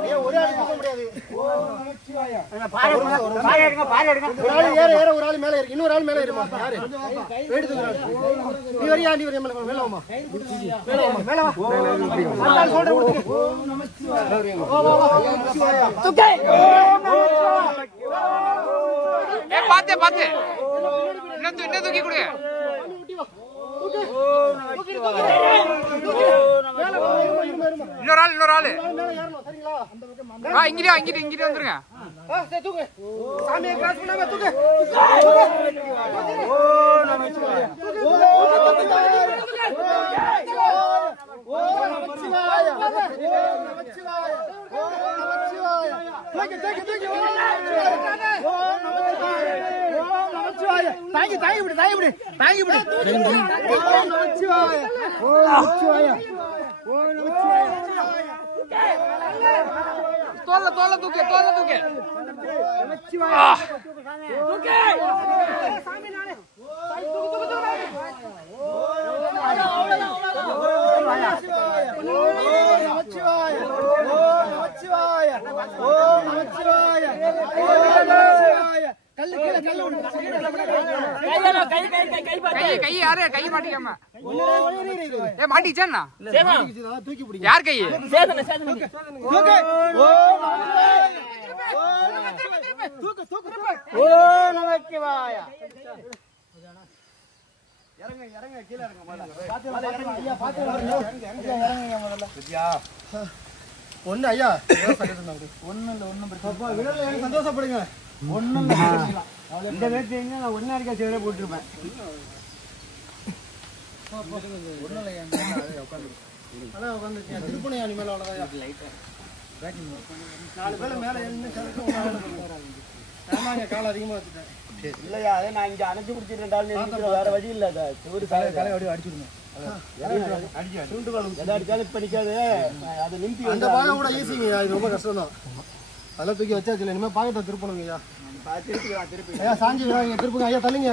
ஐயா, ஒரு ஆள் தூக்க முடியாது. ஓம் நமச்சிவாய. பாரு எடுங்க, பாரு எடுங்க. ஒரு ஆள் ஏற ஏற ஒரு ஆள் மேலே ஏறு, இன்னொரு ஆள் மேலே ஏறுமா. யாரு? வெயிட் தூக்குறாரு. நீ வரியா மேலே வாமா. மேலே வாமா, மேலே வா. அந்த ஆள் ஷோல்டர் கொடுத்துங்க. ஓம் நமச்சிவாய. வா வா வா. தூக்கு. ஓம் நமச்சிவாய. ஏய் பாத்து பாத்து. இன்னும் தூக்கி கொடு. இன்னொரு ஆள். வா இங்கிட்டு வந்துருங்க. தோல்ல தூக்கு. கை யாரு கை மாட்டிக்காம மாட்டிச்சா யார் கை ஒண்ணு ஐயா சந்தோஷப்படுங்க. ஒன்னும் இந்த வேட்டு நான் ஒன்னா இருக்கா சேர போட்டுருப்பேன். திருப்பணி மேல நாலு பேர் மேல காலம் அதிகமா வச்சுட்டேன். இல்லையா அதே நான் இங்க அணைச்சு குடிச்சிட்டு வேற வழி இல்ல. கலை அப்படியே அடிச்சுடுங்க. அந்த பாகம் கூட ஈஸிங்கய்யா, இது ரொம்ப கஷ்டம் தான். அதெல்லாம் தூக்கி வச்சாச்சு. இனிமேல் பாகத்தை திருப்பணுங்கய்யா. ஐயா சாஞ்சி திருப்புங்க ஐயா. தள்ளுங்க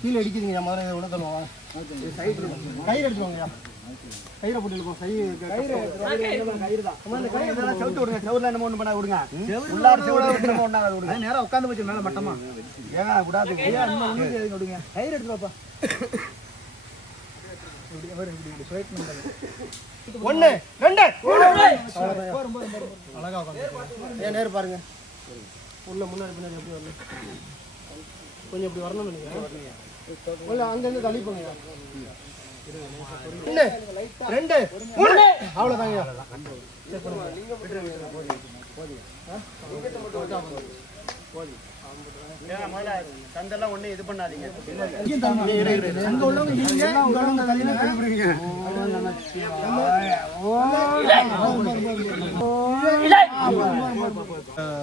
கீழே அடிக்குதுங்கய்யா. முதல்ல உள்ள தள்ளுவோம். கயிறு எடுத்துருவாங்கய்யா. கயிறை போட்டு இருக்கும். கயிறு தான் செவுத்து விடுங்க. செவுல என்ன ஒண்ணு பண்ண விடுங்க. நேரம் உட்காந்து வச்சு மேல மட்டமா ஏன் விடாது. விடுங்க. கயிறு எடுத்துருவாப்பா. 1 2 அழகா உட்காந்து நேர் பாருங்க. உள்ள முன்னாடி பின்னாடி எப்படி வரணும், கொஞ்சம் இப்படி வரணும்னு நினைக்கிறேன். உள்ள அங்கேருந்து தள்ளி போங்க. 1 2 3 அவ்வளோதாங்க. சந்தெல்லாம் ஒண்ணு இது பண்ணாதீங்க.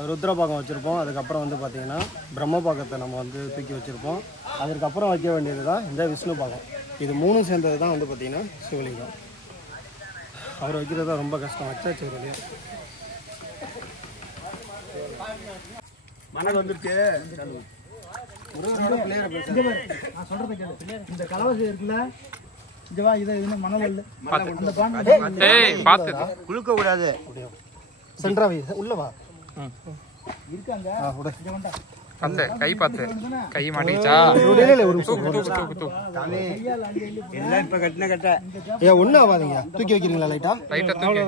ருத்ரபாகம் வச்சிருப்போம். அதுக்கப்புறம் வந்து பாத்தீங்கன்னா பிரம்மபாகத்தை நம்ம வந்து தூக்கி வச்சிருப்போம். அதுக்கப்புறம் வைக்க வேண்டியதுதான் இந்த விஷ்ணு பாகம். இது மூணும் சேர்ந்தது தான் வந்து பாத்தீங்கன்னா சிவலிங்கம். அவர் வைக்கிறது ரொம்ப கஷ்டம். வச்சாச்சு இல்லையா மனது வந்துருக்கு. இந்த கலவசி இருக்குல்ல, மணல் குழுக்க கூடாது. சென்ட்ராவி உள்ளவா இருக்காங்க. கை பார்த்து கை மாட்டிச்சா இப்ப கட்டின கட்ட ஏன் ஒண்ணு ஆகாதீங்க. தூக்கி வைக்கிறீங்களா லைட்டா? லைட்டா தூக்கி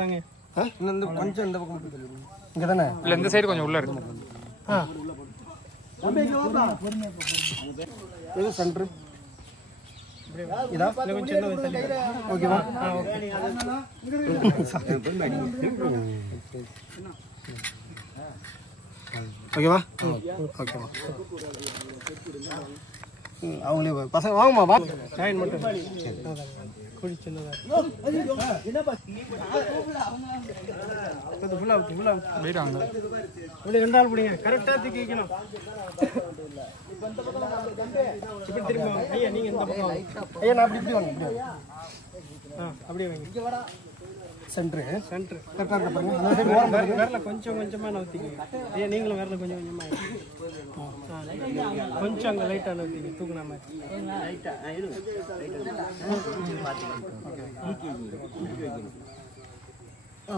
கொஞ்சம் இந்த பக்கம் இங்க தானே இல்ல இந்த சைடு கொஞ்சம் உள்ள இருக்கு. இது சென்டர் இதா கொஞ்சம் ஓகேவா? ஓகேவா? ஓகேவா? அவங்களே பசங்க வாங்கம்மா வா. ஜாயின் மட்டும் குடி சின்னதா ரெண்டு ஆள் பிடிங்க. கரெக்டா தூக்கி வைக்கணும். இப்படி திரும்ப ஐயா நீங்க இந்த பக்கம் ஐயா நான் அப்படி இப்படி வாங்க. அப்படியே வைங்க. சென்டர் கரெக்டா இருக்கு பாருங்க. அந்த சைடு ஓரம் பாருங்க. வேறல கொஞ்சம் கொஞ்சமா நவுத்திக்கங்க. ஐயா நீங்களும் வேறல கொஞ்சம் கொஞ்சமா கொஞ்சம் அங்க லைட்டா நவுத்திங்க. தூக்குன மாதிரி லைட்டா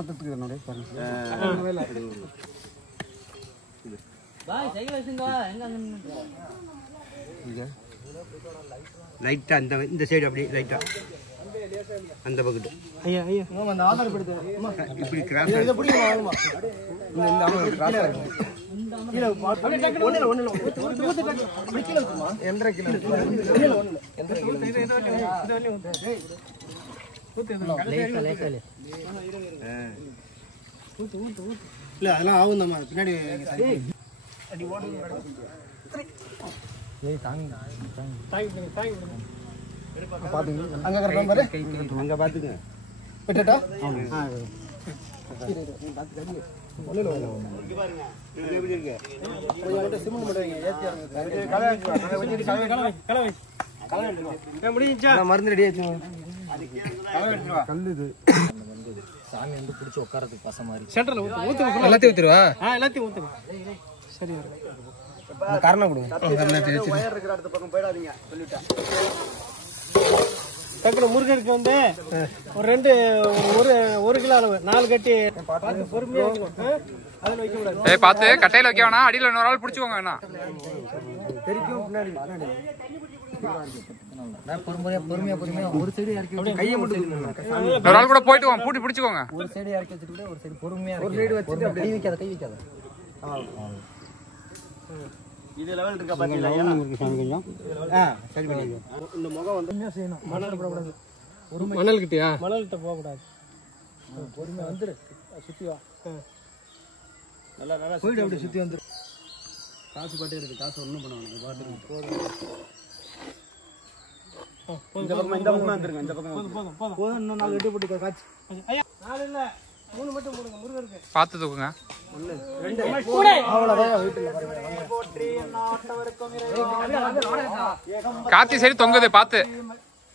தூக்குறேன் பாருங்க. பாய் சைக்கிள் வச்சுங்க. எங்க அங்க லைட்டா இந்த சைடு அப்படியே லைட்டா அந்த பக்கத்து ஐயா ஐயா அந்த ஆதார் படுத்து இப்படி கிராஸ் இத புடிங்க வாங்கமா. இந்த ஆதார் கிராஸ் ஆகும். கீழ ஒண்ணு அப்படி கீழ இருக்குமா? 1.5 கிலோ கீழ ஒண்ணு 1.5 கிலோ இது வலி வந்து ஊத்து லேசா ஊத்து இல்ல அதெல்லாம் ஆகும் நம்ம பின்னாடி அடி ஓடு ஏய் தாங்க பாத்துங்க. அங்க கரெக்டா பாரு. அங்க பாத்துங்க. விட்டடா? ஆ பாத்து ஒண்ணுல இங்க பாருங்க. இங்க எப்படி இருக்கு? கொஞ்சம் சிமெண்ட் மட்டும் வைங்க. ஏத்தி இறங்க. கலை ஏன் முடிஞ்சா? நான் மருந்து ரெடி ஆச்சு. கலை எடுத்து வா. கல்லு இது. சாமி வந்து பிடிச்சு உட்காரதுக்கு பச மாதிரி. சென்டர்ல ஊத்து எல்லாத்தையும் ஊத்துறவா? எல்லாத்தையும் ஊத்துங்க. சரி வர. காரணம் கொடுங்க. வயர் இருக்கிற இடத்து பக்கம் போய்டாதீங்க சொல்லிட்டேன். டக்குனு முருகருக்கு வந்து ஒரு கிலோ அளவு 4 கட்டி பார்த்து பொறுமையா அதில் வைக்க கூடாது. ஏய் பார்த்து கட்டையில வைக்க வேணாம். அடியில் இன்னொரு ஆள் பிடிச்சுக்கோங்க. என்ன தெரிக்கும் பின்னாடி பொறுமையா ஒரு சைடு இறக்கி கையை மட்டும் ஒரு ஆள் கூட போயிட்டு வாங்க. பூட்டி பிடிச்சுக்கோங்க. ஒரு சைடு இறக்கி வச்சுட்டு ஒரு சைடு பொறுமையா ஒரு சைடு வச்சுட்டு கை வைக்காத இது லெவல் இருக்கா பாத்தீங்களா? சரி பண்ணி இந்த முகம் வந்து என்ன செய்யணும்? மணல் போடக்கூடாது. மணல் கிட்டயா? மணல் கிட்ட போக கூடாது. பொறுமையா வந்துரு. சுத்தி வா. நல்லா போய்டு. அப்படியே சுத்தி வந்துரு. காசு பாட்டே இருக்கு. காசு ஒண்ணும் பண்ண வேணாம். பாட்டு போதும். இந்த பக்கம் வந்துருங்க. இந்த பக்கம் போதும். இன்னும் 4 கட்டி போட்டு காச்சு. ஐயா 4 இல்ல 3 மட்டும் போடுங்க. முருகருக்கு பார்த்து தூக்குங்க. 1 2 அவ்வளவுதான். வீட்டுல பாருங்க. போற்றி நாட்டவருக்கும் இறைவா. காத்தி சரி தொங்குது பார்த்து.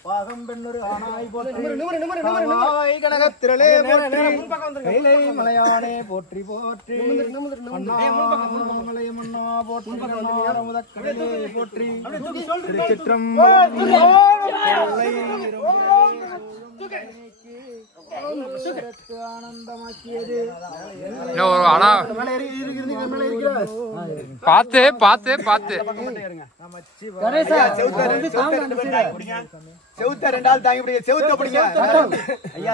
பாகம் பெண்ணொரு ஆனாய் போற்றி நிமிரு கனகத்திரளே போற்றி கைலை மலையானே போற்றி போற்றி அண்ணாமலை மன்னா போற்றி அமுதக்கடலே போற்றி திருச்சிற்றம்பலம் பாத்து பாத்து பாத்து செவுத்த ரெண்டாள் தாங்கி பிடிங்க. செவுத்த பிடிங்க. ஐயா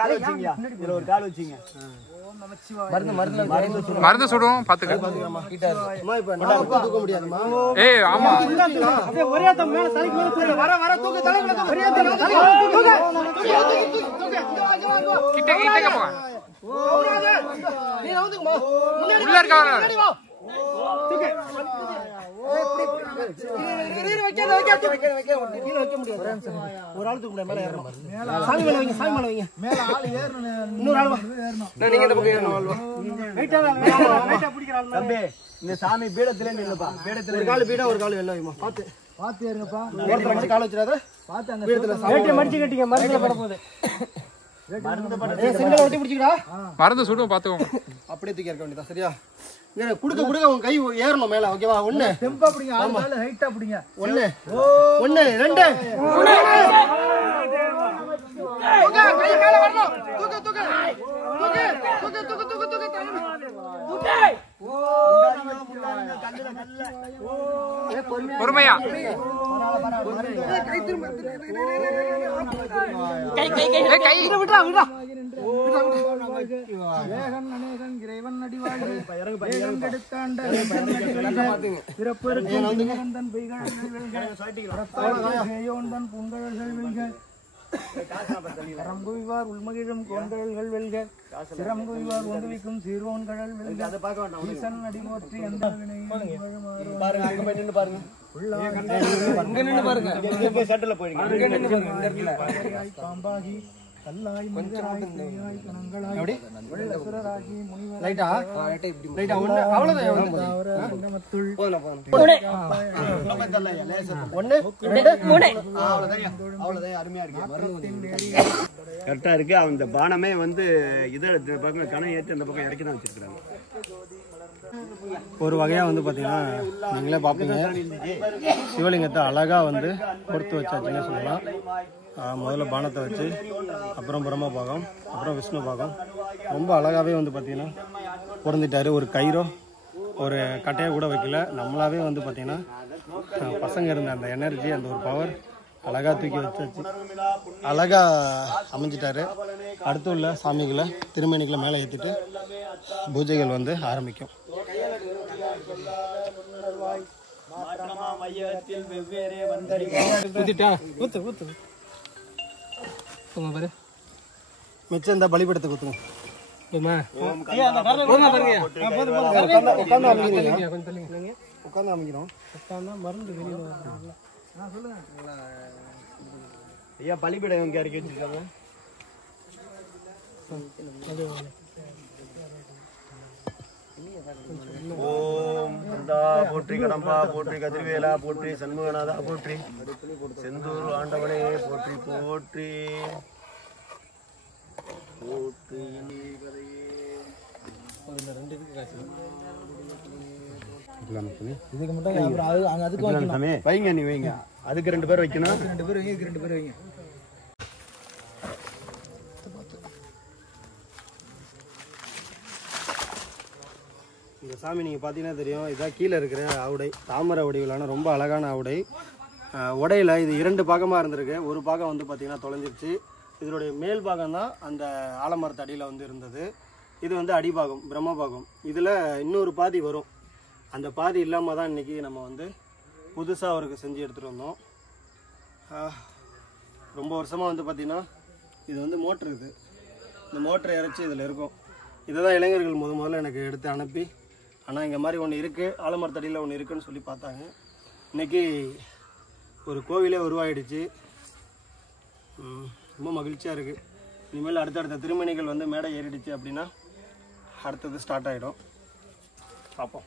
கால் வச்சீங்க. இதுல ஒரு கால் வச்சீங்க. மருந்து சுடும் பாத்துக்க. தூக்க முடியாதுமா. ஏய் ஆமா ஒரே தம் மேல தலைக்கு மேல தூக்கு. வர வர தூக்கு. தலைக்கு மேல ஒரே தம் கிட்ட கிட்ட போங்க. நீ வந்துமா. உள்ள இருக்காங்க. தூக்கு. ஒரு ஆள் தூக்க மேல ஏறணும். சாமி மேல வைங்க. சாமி மேல வைங்க. மேல ஆள் ஏறணும். இன்னொரு ஆள் வா. நீங்க இந்த பக்கம் ஏறணும். ரைட்டா பிடிக்கறாங்க. தம்பி இந்த சாமி பீடத்திலே நில்லுப்பா. பீடத்திலே ஒரு கால் பீடம் ஒரு கால் வெல்ல வைமா. பாத்து பாத்து ஏறுங்கப்பா. ஒருத்தர மடிச்சு கால் வச்சிராத. பாத்து அங்க பீடத்துல சாமி மடிச்சு கட்டிங்க. மருந்துல பட போகுது. மருந்து பட. சிங்கல ஒட்டி பிடிச்சிக்கடா. மருந்து சுடும் பாத்துக்கோங்க. அப்படியே தூக்கி இருக்க வேண்டியதா. சரியா? இங்க குடுக்க குடுக்க உன் கை ஏறணும் மேல. ஓகேவா? 1 டெம்பா பிடிங்க. ஆளு மேல ஹைட்டா பிடிங்க. 1 1 2 தூக்கு. கை மேல வரணும். தூக்கு தூக்கு. தூக்கு தூக்கு தூக்கு தூக்கு தூக்கு தூக்கு. பொறுமையா கை கை கை கை விடா விடா. வேகன் அநேகன் இறைவன் அடிவாழி வேகம் கெடுத்தாண்ட பிறப்பருக்கு தன் பெய்கள் வெல்க பூங்கழல்கள் வெல்க கரம்புவார் உள்மகிழும் கோண்டல்கள் வெல்க சிறம்புவார் ஒன்றுவிக்கும் சீர்வோன்கடல் வெல்க ஈசன் அடி போற்றி எந்த பாருங்க. அங்க போய் நின்னு பாருங்க. அங்க நின்னு பாருங்க. இங்க செட்டல போயிடுங்க. அங்க நின்னு பாருங்க. இந்த இடத்துல பாம்பாகி கல்லாய் மஞ்சளாய் கணங்களாய் எப்படி வெள்ளசுரராகி முனிவர் ரைட்டா ரைட்டா அவ்வளவுதான். போலாம் அவ்வளவுதான். அருமையா இருக்கு. கரெக்டா இருக்கு. அந்த பானமே வந்து இதை பக்கம் கணை ஏற்றி அந்த பக்கம் இறக்கி தான் வச்சிருக்காங்க. ஒரு வகையா வந்து பாத்தீங்கன்னா நீங்களே பாப்பீங்க சிவலிங்கத்தை அழகா வந்து பொறுத்து வச்சாச்சுன்னு சொல்லலாம். முதல்ல பானத்தை வச்சு அப்புறம் பிரம்ம பாகம் அப்புறம் விஷ்ணு பாகம் ரொம்ப அழகாவே வந்து பாத்தீங்கன்னா பொருந்திட்டாரு. ஒரு கயிறோ ஒரு கட்டையை கூட வைக்கல. நம்மளாவே வந்து பாத்தீங்கன்னா பசங்க இருந்த அந்த எனர்ஜி அந்த ஒரு பவர் அழகா தூக்கி வச்சாச்சு. அழகா அமைஞ்சிட்டாரு. அடுத்து உள்ள சாமிகளை திருமணிகளை மேலே ஏற்றிட்டு பூஜைகள் வந்து ஆரம்பிக்கும். மிச்சம் இந்த பலிபடத்தை குத்துங்க. உட்காந்து அமைக்கிறோம். மருந்து ஐயா பலிபீடம் இங்க இறக்கி வச்சிருக்காங்க. ஓம் கந்தா போற்றி, கடம்பா போற்றி, கதிர்வேலா போற்றி, சண்முகநாதா போற்றி, செந்தூர் ஆண்டவனே போற்றி போற்றி போற்றி. இதுக்கு மட்டும் அதுக்கு வைங்க. நீ வைங்க. அதுக்கு 2 பேர் வைக்கணும். 2 பேர் வைங்க. 2 பேர் வைங்க. இந்த சாமி நீங்கள் பார்த்தீங்கன்னா தெரியும். இதான் கீழே இருக்கிற ஆவுடை, தாமரை வடிவிலான ரொம்ப அழகான ஆவுடை. உடையில இது 2 பாகமாக இருந்திருக்கு. ஒரு பாகம் வந்து பார்த்தீங்கன்னா தொலைஞ்சிருச்சு. இதனுடைய மேல் பாகம் தான் அந்த ஆலமரத்து அடியில் வந்து இருந்தது. இது வந்து அடிபாகம், பிரம்ம பாகம். இதில் இன்னொரு பாதி வரும். அந்த பாதி இல்லாமல் தான் இன்றைக்கி நம்ம வந்து புதுசாக அவருக்கு செஞ்சு எடுத்துகிட்டு வந்தோம். ரொம்ப வருஷமாக வந்து பார்த்திங்கன்னா இது வந்து மோட்ரு இது. இந்த மோட்டரை இறச்சி இதில் இருக்கும். இதை தான் இளைஞர்கள் முதல்ல எனக்கு எடுத்து அனுப்பி, ஆனால் இங்கே மாதிரி ஒன்று இருக்குது, ஆலமரத்தடியில் ஒன்று இருக்குதுன்னு சொல்லி பார்த்தாங்க. இன்றைக்கி ஒரு கோவிலே உருவாகிடுச்சு. ரொம்ப மகிழ்ச்சியாக இருக்குது. இனிமேல் அடுத்தடுத்த திருமணிகள் வந்து மேடை ஏறிடுச்சு அப்படின்னா அடுத்தது ஸ்டார்ட் ஆகிடும். பார்ப்போம்.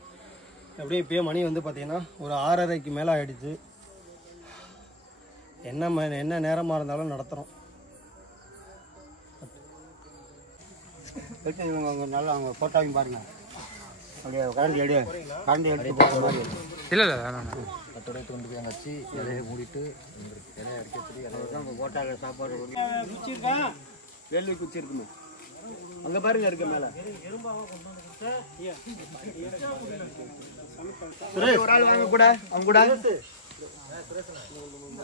அப்படியே இப்போயே மணி வந்து பார்த்திங்கன்னா ஒரு 6:30க்கு மேலே ஆகிடுச்சு. என்ன நேரமாக இருந்தாலும் நடத்துகிறோம். இவங்க அவங்க நல்லா அவங்க ஃபோட்டோவையும் பாருங்கள். அப்படியே கரண்டி எடுத்து போகிற மாதிரி. இல்லை துடைத்து கொண்டு போய் வச்சு இலையை மூடிட்டு இலையை அடிக்க போட்டால சாப்பாடு வேல்வி குச்சி இருக்குமே அங்கே பாருங்க இருக்க மேலே ஒரு ஆள் வாங்க கூட அவங்க கூட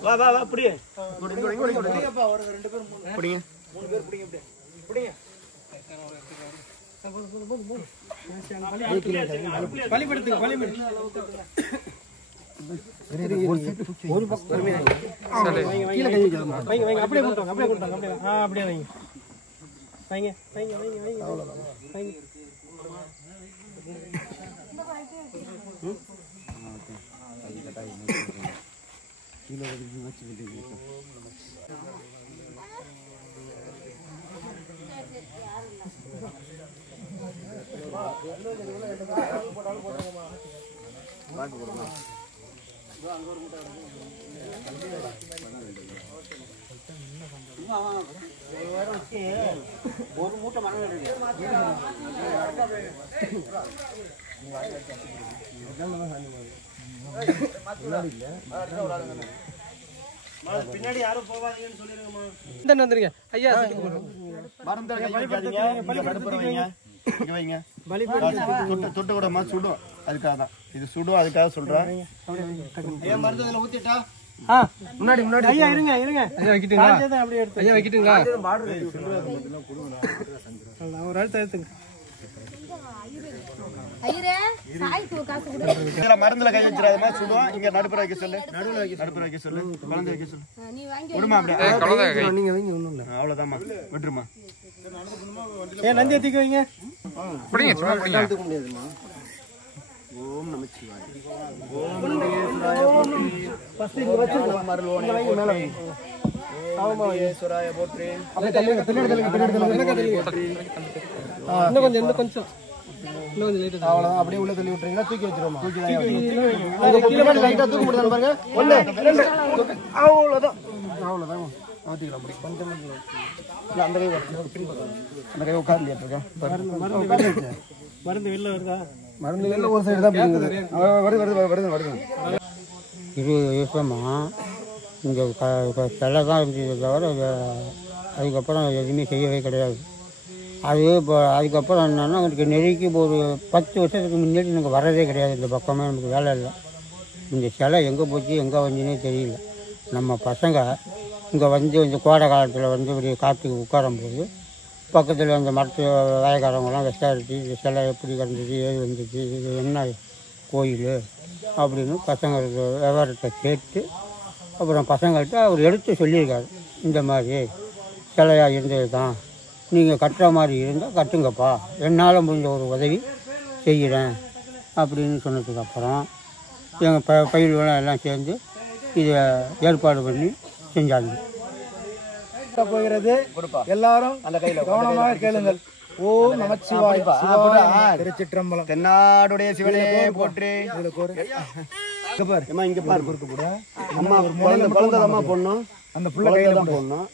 வா வா வா புடிங்க ஒரு 2 பேர் புடிங்க 3 பேர் புடிங்க புடிங்க ஒரு பக்கம் கீழே கை வைக்காதமா வைங்க அப்படியே கொடுத்தாங்க அப்படியே அப்படியே வைங்க வைங்க வைங்க வைங்க வைங்க அவ்வளவுதான் வைங்க கீழே வச்சு விட்டுங்க ஒரு மூட்டை மணல் பின்னாடி யாரும் போவாதீங்கன்னு சொல்லிருங்கம்மா. வந்துருங்க ஐயா தொட்டு கூடமா சுடும் அதுக்காக தான் இது சுடும் அதுக்காக சொல்றேன். மருந்துல ஊத்திட்டா முன்னாடி முன்னாடி ஐயா இருங்க இருங்க ஐயா வைக்கிட்டுங்களா அப்படியே எடுத்து ஐயா வைக்கிட்டுங்களா ஒரு ஆள் தடுத்துங்க ஐயரே சாய் தூ காசு கொடு இதல மருந்துல கை வச்சிராதமா சுடும் இங்க நடுப்புற வைக்க சொல்லு நடுப்புற வைக்க சொல்லு குழந்தை வைக்க சொல்லு நீ வாங்கி விடுமா அப்படியே குழந்தை நீங்க வைங்க ஒண்ணும் இல்ல அவ்வளவுதான்மா விட்டுருமா நந்தி ஏத்திக்கு வைங்க புடிங்க சும்மா புடிங்க எடுக்க முடியாதுமா. ஓம் நமச்சிவாய ஓம் நமச்சிவாய போற்றி ஃபர்ஸ்ட் இங்க வச்சிருங்க மருளோனே மேல வைங்க ஓமேஸ்வராய போற்றி அப்படியே தள்ளுங்க பின்னாடி இன்னும் கொஞ்சம் இன்னும் கொஞ்சம் அவ்வளவுதான் அப்படியே உள்ள தள்ளி விட்டுறீங்களா தூக்கி வச்சிருவோமா கீழே மட்டும் லைட்டா தூக்க முடியாது பாருங்க 1 2 அவ்வளவுதான் அவ்வளவுதான் மாத்திக்கலாம் அப்படி கொஞ்சம் அந்த கை அந்த கை உட்கார்ந்து இருக்கேன் மருந்து வெளில வருதா மருந்து வெளில ஒரு சைடு தான் பிடிக்குது வருது 20 வருஷமா இங்கே சிலை தான் இருந்தது தவிர அதுக்கப்புறம் எதுவுமே செய்யவே கிடையாது. அது இப்போ அதுக்கப்புறம் என்னென்னா எனக்கு நெருக்கி ஒரு 10 வருஷத்துக்கு முன்னாடி எனக்கு வரதே கிடையாது. இந்த பக்கமே நமக்கு வேலை இல்லை. இந்த சிலை எங்கே போச்சு எங்கே வந்துன்னே தெரியல. நம்ம பசங்க இங்கே வந்து இந்த கோடை காலத்தில் வந்து இப்படி காற்றுக்கு உட்காரும்போது பக்கத்தில் அந்த மரத்து வயக்காரங்களாம் விசாரிச்சு இந்த சிலை எப்படி கிடந்துச்சு ஏது வந்துச்சு இது என்ன கோயில் அப்படின்னு பசங்களுக்கு விவரத்தை கேட்டு அப்புறம் பசங்கள்கிட்ட அவர் எடுத்து சொல்லியிருக்காரு. இந்த மாதிரி சிலையாக இருந்தது தான், நீங்கள் கட்டுற மாதிரி இருந்தால் கட்டுங்கப்பா, என்னால் முடிஞ்ச ஒரு உதவி செய்கிறேன் அப்படின்னு சொன்னதுக்கப்புறம் எங்கள் பயிர்களெலாம் எல்லாம் சேர்ந்து இதை ஏற்பாடு பண்ணி செஞ்சாங்க. போகிறது எல்லாரும் கவனமாக கேளுங்கள். ஓம் நமச்சிவாய் திருச்சிற்றம்பலம். தென்னாடுடைய சிவனே போற்றி. இங்க பாரு குறுக்கு கூட அம்மா குழந்தை அம்மா பொண்ணும் அந்த புள்ள கையில தான் போடணும்.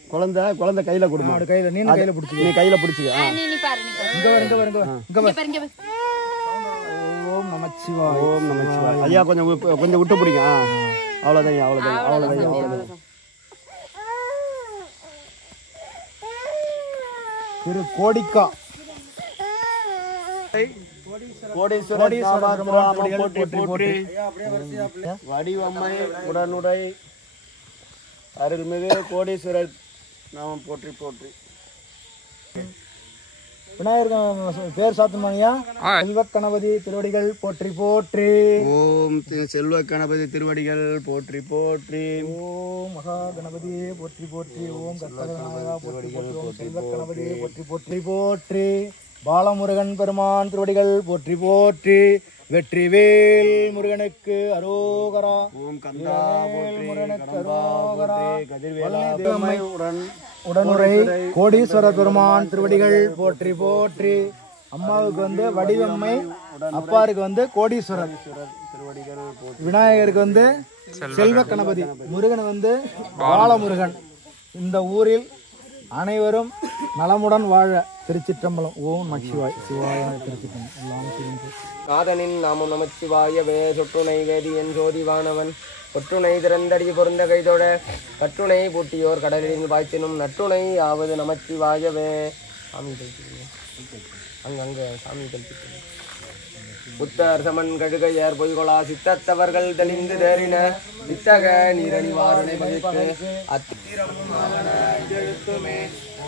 குழந்தை கையில கொடுமா. கையில நீ கையில பிடிச்சி நீ கையில பிடிச்சிக்க. நீ பாரு இங்க பாரு. ஓம் நமச்சிவாய் ஓம் நமச்சிவாய். ஐயா கொஞ்சம் விட்டு பிடிங்க. அவ்வளவுதான். திரு கோடிக்கா வடிவம்மை உடனுடை அருள்மிகு கோடீஸ்வரர் நாமம் போற்றி போற்றி. விநாயகர் பேர் சாத்துமானியா. செல்வ கணபதி திருவடிகள் போற்றி போற்றி. ஓம் செல்வ கணபதி திருவடிகள் போற்றி போற்றி. ஓம் மகா கணபதியே போற்றி போற்றி. ஓம் கற்பகநாயகா போற்றி போற்றி. ஓம் செல்வ கணபதியே போற்றி போற்றி போற்றி. பாலமுருகன் பெருமான் திருவடிகள் போற்றி போற்றி. வெற்றிவேல் முருகனுக்கு அரோகரா. ஓம் கந்தா முருகனுக்கு அரோகரா. உடனுரை கோடீஸ்வரர் பெருமான் திருவடிகள் போற்றி போற்றி. அம்மாவுக்கு வந்து வடிவம்மை, அப்பாருக்கு வந்து கோடீஸ்வரர், விநாயகருக்கு வந்து செல்வ கணபதி, முருகன் வந்து பாலமுருகன். இந்த ஊரில் அனைவரும் நலமுடன் வாழ திருச்சிற்றம்பலம். ஓம் நமச்சிவாய். சிவாய திருச்சிற்றம்பலம். எல்லாம் சிவந்து நாதனின் நாமம் நமச்சிவாயவே. சொட்டுணை வேதியன் ஜோதிவானவன் ஒற்றுணை திறந்தடி பொருந்த கைதொட கற்றுணை பூட்டியோர் கடலில் பாய்ச்சினும் நற்றுணை ஆவது நமச்சிவாயவே. சாமி கழிச்சிருங்க. அங்கங்கே சாமி கழிச்சிருங்க. புத்தர் சமன் கழுகையர் பொய்கொளா சித்தத்தவர்கள் தெளிந்து தேறின வித்தக நீரணி வாருணை பகிர்த்து அத்திரம் ஆவன அஞ்செழுத்துமே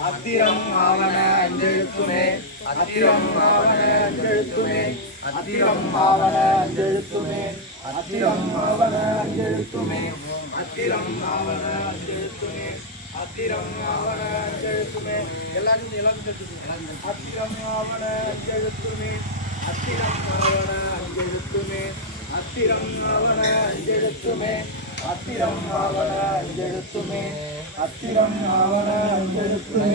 அத்திரம் ஆவன அஞ்செழுத்துமே அத்திரம் ஆவன அஞ்செழுத்துமே அத்திரம் ஆவன அஞ்செழுத்துமே அத்திரம் ஆவன அஞ்செழுத்துமே அத்திரம் ஆவன அஞ்செழுத்துமே அத்திரம் ஆவன அஞ்செழுத்துமே. எல்லாரும் அத்திரம் ஆவன அஞ்செழுத்துமே அத்திரம் ஆவன அஞ்செழுத்துமே அத்திரம் ஆவன அஞ்செழுத்துமே அத்திரம் ஆவன அஞ்செழுத்துமே அத்திரம் ஆவன அஞ்செழுத்துமே.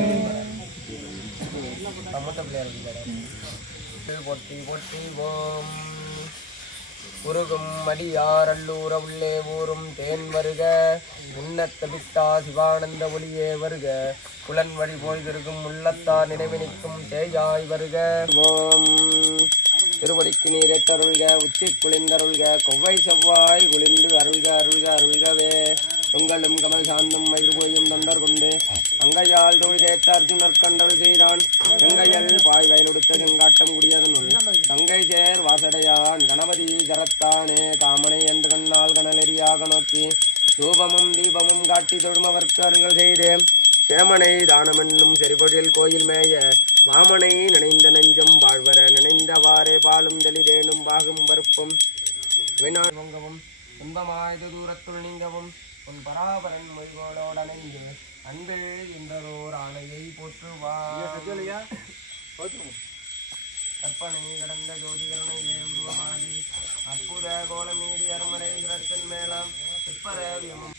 பொட்டி பொட்டி ஓம் உருகும் மடியாரல்லூர உள்ளே ஊரும் தேன் வருக உன்னத்த வித்தா சிவானந்த ஒளியே வருக புலன் வழி போய் திருகும் உள்ளத்தார் நினைவினிக்கும் தேயாய் வருக. ஓம் திருவடிக்கு நீர் எட்டருள்க உச்சி குளிர்ந்தருள்க கொவ்வை செவ்வாய் குளிர்ந்து அருள்க அருள்க அருள்கவே. உங்களும் கமல் சார்ந்தும் மயிர்போயும் தொண்டர் கொண்டு அங்கையால் தொழிலேத்த அர்ஜுனர் கண்டல் செய்தான் செங்கையல் பாய் வயலொடுத்த செங்காட்டம் குடியதனுள் தங்கை சேர் வாசடையான் கணபதி கரத்தானே காமனை என்று கண்ணால் கனலெறியாக நோக்கி தூபமும் தீபமும் காட்டி தொழுமவர்க்கு அருள்கள் செய்தேன் சேமனை தானமென்னும் செறிபொழில் கோயில் மேய வாமனை நினைந்த நெஞ்சம் வாழ்வர நினைந்தவாறே பாலும் தெளிதேனும் பாகும் பருப்பும் வினாய் பொங்கவும் துன்பமாயது தூரத்துள் நீங்கவும் உன் பராபரன் மொழிகளோடு அணைந்து அன்பில் இன்றோர் ஆணையை போற்றுவார். கற்பனை கடந்த ஜோதி கருணையிலே உருவமாகி அற்புத கோலமீறி அருமறை சிரத்தின் மேலாம் சிற்பரவியமும்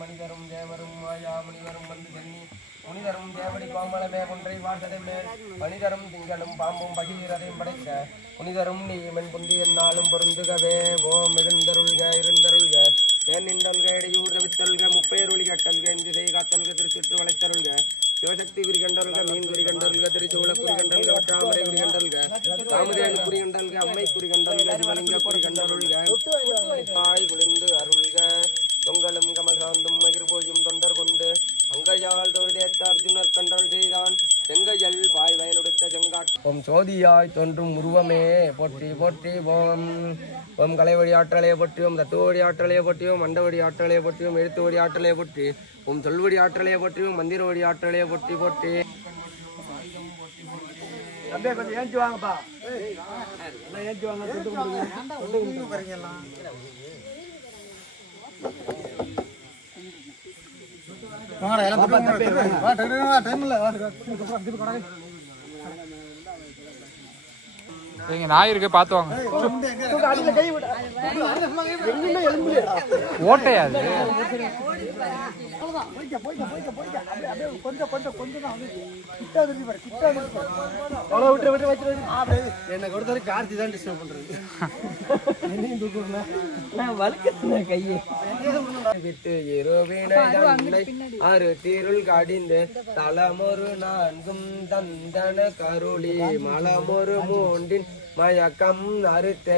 மனிதரும் தேவரும் மாயா முனிவரும் வந்து சென்னி முனிதரும் தேவடி பாம்பளமே கொன்றை வாசதை மேல் மனிதரும் திங்களும் பாம்பும் பகிரதையும் படைக்க புனிதரும் நீ மென் புந்தி என்னாலும் பொருந்துகவே. ஓம் மிகுந்தருள்க இருந்தருள்க தேனின்றல்க இடையூர் தவித்தருள்க முப்பேருளி கட்டல்க என்று செய் காத்தல்க திருச்சுற்று வளைத்தருள்க சிவசக்தி குறிகண்டல்க மீன் குறிகண்டல்க திருச்சூள குறிகண்டல்க வட்டாமரை குறிகண்டல்க ராமதேனு குறிகண்டல்க அம்மை குறிகண்டல்க சிவலிங்க குறிகண்டருள்க தாய் குளிர்ந்து அருள்க. தொங்கலும் கமல் சார்ந்தும் மகிர்போயும் தொண்டர் கொண்டு அங்கையால் தொழுதேத்த அர்ஜுனர் கண்டல் செய்தான் செங்கையல் பாய் வயலொடுத்த செங்காட்டும் சோதியாய் தோன்றும் உருவமே போற்றி போற்றி. ஓம் ஓம் கலைவழி ஆற்றலையை போற்றியோம் தத்துவடி ஆற்றலையை போற்றியோம் மண்டவடி ஆற்றலையை போற்றியோம் எழுத்துவடி ஆற்றலையை போற்றி ஓம் சொல்வடி ஆற்றலையை போற்றியோம் மந்திர வழி ஆற்றலையை போற்றி போற்றி. கொஞ்சம் ஏஞ்சி வாங்கப்பா ஏஞ்சி வாங்க. நாய் இருக்கு பாத்து வாங்க. ஓட்டையா அது என்ன கொடுத்தாரு கார்த்தி தான் டிஸ்டர்ப் பண்றது. விட்டு இருவினை அரு தீருள் கடிந்து தலமொரு நான்கும் தந்தன கருளி மலமொரு மூன்றின் மயக்கம் அறுத்த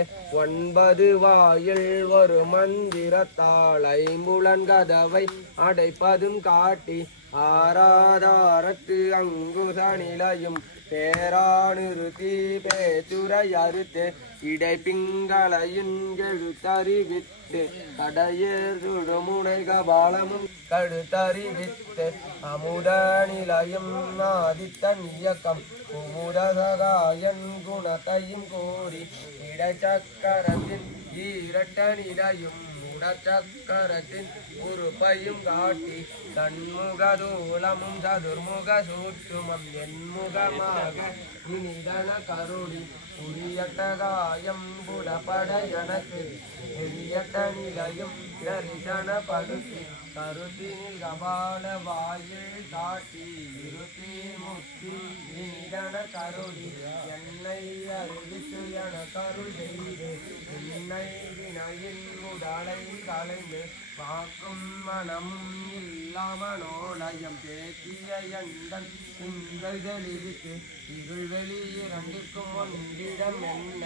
9 வாயில் ஒரு மந்திரத்தால் ஐம்புலன் கதவை அடைப்பதும் காட்டி ஆராதாரத்து அங்குச நிலையும் பேரானிருத்தி பேச்சுரை அறுத்து இடை பிங்களையின் எழுத்தறிவித்து கடையேர் சுடுமுனை கபாலமும் கழுத்தறிவித்து அமுத நிலையும் ஆதித்தன் இயக்கம் குமுதசகாயன் குணத்தையும் கூறி இடைச்சக்கரத்தின் ஈரட்ட நிலையும் சக்கரத்தின் உறுப்பையும் காட்டி தன்முகதூலமும் சதுர்முக சூற்றுமம் என்முகமாக இனிதன கருடி புரியட்டகாயம் புடப்பட எனக்கு எரியட்ட நிலையும் தரிசனப்படுத்தி கருத்தினில் கபால வாயில் காட்டி இருத்தி முத்தி இனிதன கருடி என்னை அறிவித்து என கருள் செய்து என்னை வினையின் உடலை கலைந்து பார்க்கும் மனமும் இல்லாமனோலயம் தேக்கிய எந்தன் திங்கள் தெளிவித்து இருள்வெளி இரண்டிற்கும் ஒன்றிடம் என்ன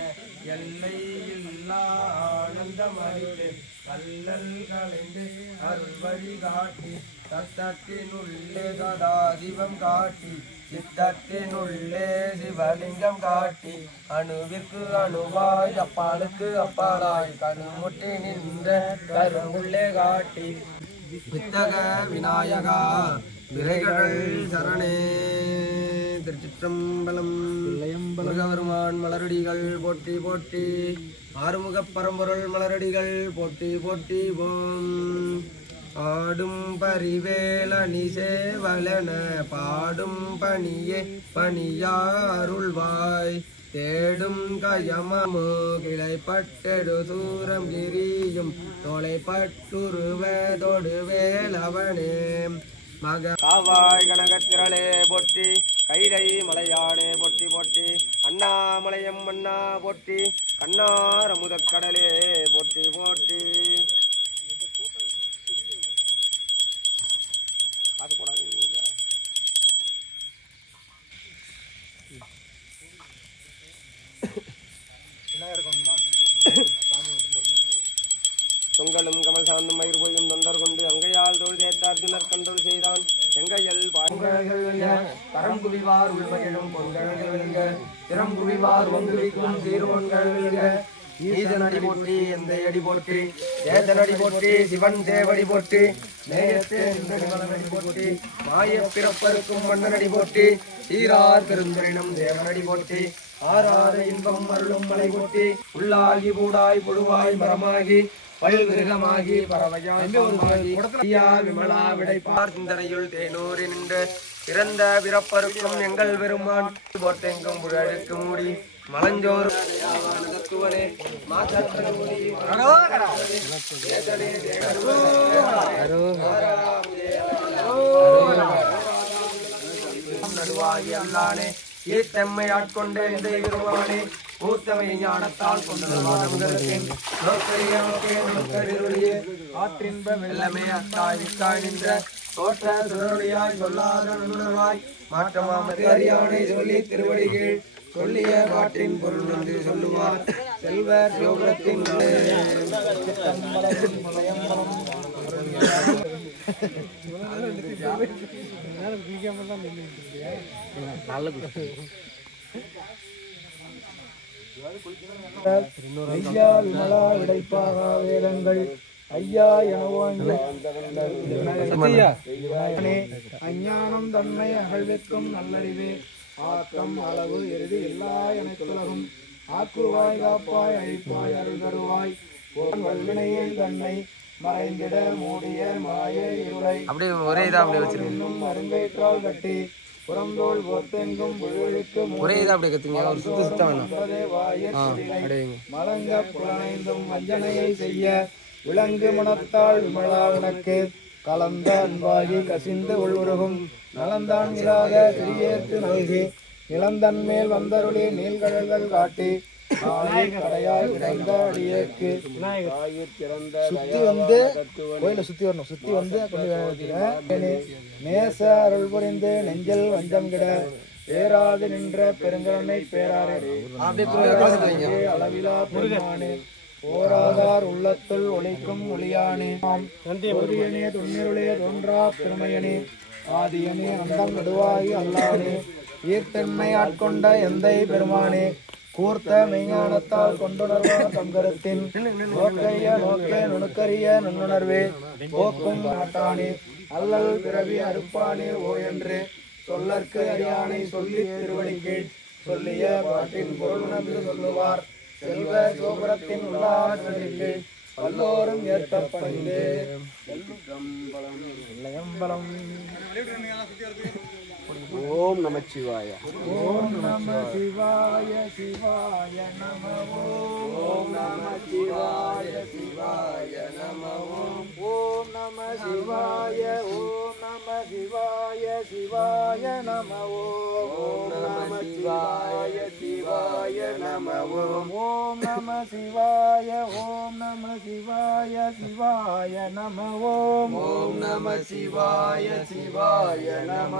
எல்லை இல்லா ஆனந்தம் அறிந்து கல்லல் கலைந்து அருள் வழி காட்டி தத்தத்தினுள்ளே சதாசிவம் காட்டி சித்தத்தினுள்ளே சிவலிங்கம் காட்டி அணுவிற்கு அணுவாய் அப்பாலுக்கு அப்பாலாய் கண்முட்டி நின்ற கரும்புள்ளே காட்டி வித்தக விநாயகா விரைகள் சரணே. திருச்சிற்றம்பலம். முருகவருமான் மலரடிகள் போற்றி போற்றி. ஆறுமுகப் பரம்பொருள் மலரடிகள் போற்றி போற்றி போம். ஆடும் பரிவேலணி சேவலன பாடும் பணியே பணியாருள்வாய் தேடும் கயமமோ கிளைப்பட்டெடு தூரம் கிரியும் தொலைப்பட்டுருவதொடு வேலவனே மக காவாய் கனகத்திரளே போற்றி கைலை மலையாடே போற்றி போற்றி அண்ணாமலையம் மன்னா போற்றி கண்ணார் அமுதக்கடலே போற்றி போற்றி. தொங்கலும் கமல் சார்ந்தும் மயிர் போயும் தொண்டர் கொண்டு அங்கையால் தோல் தேத்தார்த்தினர் கண்டோல் செய்தான் செங்கையல் பரங்குவிவார் உள்மகிழும் பொங்கல்கள் திறங்குவிவார் ஒங்குவிக்கும் சீர்வன்கள் ஈசனடி போற்றி எந்த அடி போற்றி ஏதனடி போற்றி சிவன் தேவடி போற்றி நேயத்தே நிமலனடி போற்றி மாய பிறப்பருக்கும் மன்னனடி போற்றி சீரார் பெருந்தரினம் தேவனடி போற்றி ஆறாத இன்பம் அருளும் மலை போற்றி உள்ளாகி பூடாய் புழுவாய் மரமாகி பல்கிருகமாகி பறவையா விமலா விடைப்பார் சிந்தனையுள் தேனூரி நின்று பிறந்த பிறப்பருக்கும் எங்கள் பெருமான் போட்டெங்கும் புழழுக்கு மூடி மலஞ்சோறு நடுவாகி அல்லானே ஈத்தம்மை ஆட்கொண்ட இந்த பெருமானே பூத்தமை ஞானத்தால் ஆற்றின்ப வெள்ளமே அத்தாய் வித்தாய் நின்ற தோற்ற சுடருடையாய் சொல்லாத நுணர்வாய் மாற்றமாமதியானை சொல்லி திருவடிகள் சொல்லிய காற்றின் பொருள் வந்து சொல்லுவார் செல்வர் சிவபுரத்தின் ஐயா விமலா விடைப்பாகா வேதங்கள் ஐயா அஞ்ஞானம் தன்மை அகழ்விற்கும் நல்லறிவே ஆக்கம் அளவு எருது எல்லா எனக்குலகும் ஆக்குவாய் காப்பாய் அழிப்பாய் அருள் தருவாய் வல்வினையே தன்னை மறைந்திட மூடிய மாய இருளை அப்படியே ஒரே இதா அப்படியே வச்சிருக்கேன் அருங்கயிற்றால் கட்டி புறந்தோள் போத்தெங்கும் ஒரே இதா அப்படியே கத்துங்க ஒரு சுத்த சுத்தம் மலங்க புலனைந்தும் வஞ்சனையை செய்ய விலங்கு மனத்தால் விமலா உனக்கு கலந்த அன்பாகி கசிந்து உள்வுருகும் நலந்தான் இராக சிறியேற்று நல்கி நிலந்தன் மேல் வந்தருளி நீள்கடல்கள் காட்டி கடையாய் கிடந்த அடியேற்கு சுத்தி வந்து கோயில சுத்தி வரணும் சுத்தி வந்து நேச அருள் புரிந்து நெஞ்சல் வஞ்சம் கிட பேராது நின்ற பெருங்கருணை பேராரே அளவிலா பெருமானே போராதார் உள்ளத்துள் ஒளிக்கும் ஒளியானே ஒளியனே தொன்னிருளே தோன்றா பெருமையனே ஆதியனே அந்தம் நடுவாயி அல்லானே ஈர்த்தன்மை ஆட்கொண்ட எந்தை பெருமானே கூர்த்த மெய்ஞானத்தால் கொண்டுணர்வார் தங்கரத்தின் நோக்கைய நோக்கே நுணுக்கரிய நுண்ணுணர்வே போக்கும் நாட்டானே அல்லல் பிறவி அறுப்பானே ஓ என்று சொல்லற்கு அறியானை சொல்லி திருவடிக்கு சொல்லிய பாட்டின் பொருள் உணர்ந்து சொல்லுவார் செல்வ சோபுரத்தின் உள்ளாற்றிற்கு வல்லோரும் ஏற்ற பணிந்தே எல்லையம்பலம். ஓம் நமச்சிவாய. ஓம் நம சிவாய சிவாய நம. ஓம் நம சிவாய சிவாய நம. ஓம் நம சிவாய. ஓம் நம சிவாய சிவாய நம. ஓம் நம சிவாய சிவாய நம. ஓம் நம சிவாய. ஓம் நம சிவாய சிவாய நம. ஓம் நம சிவாய சிவாய நம.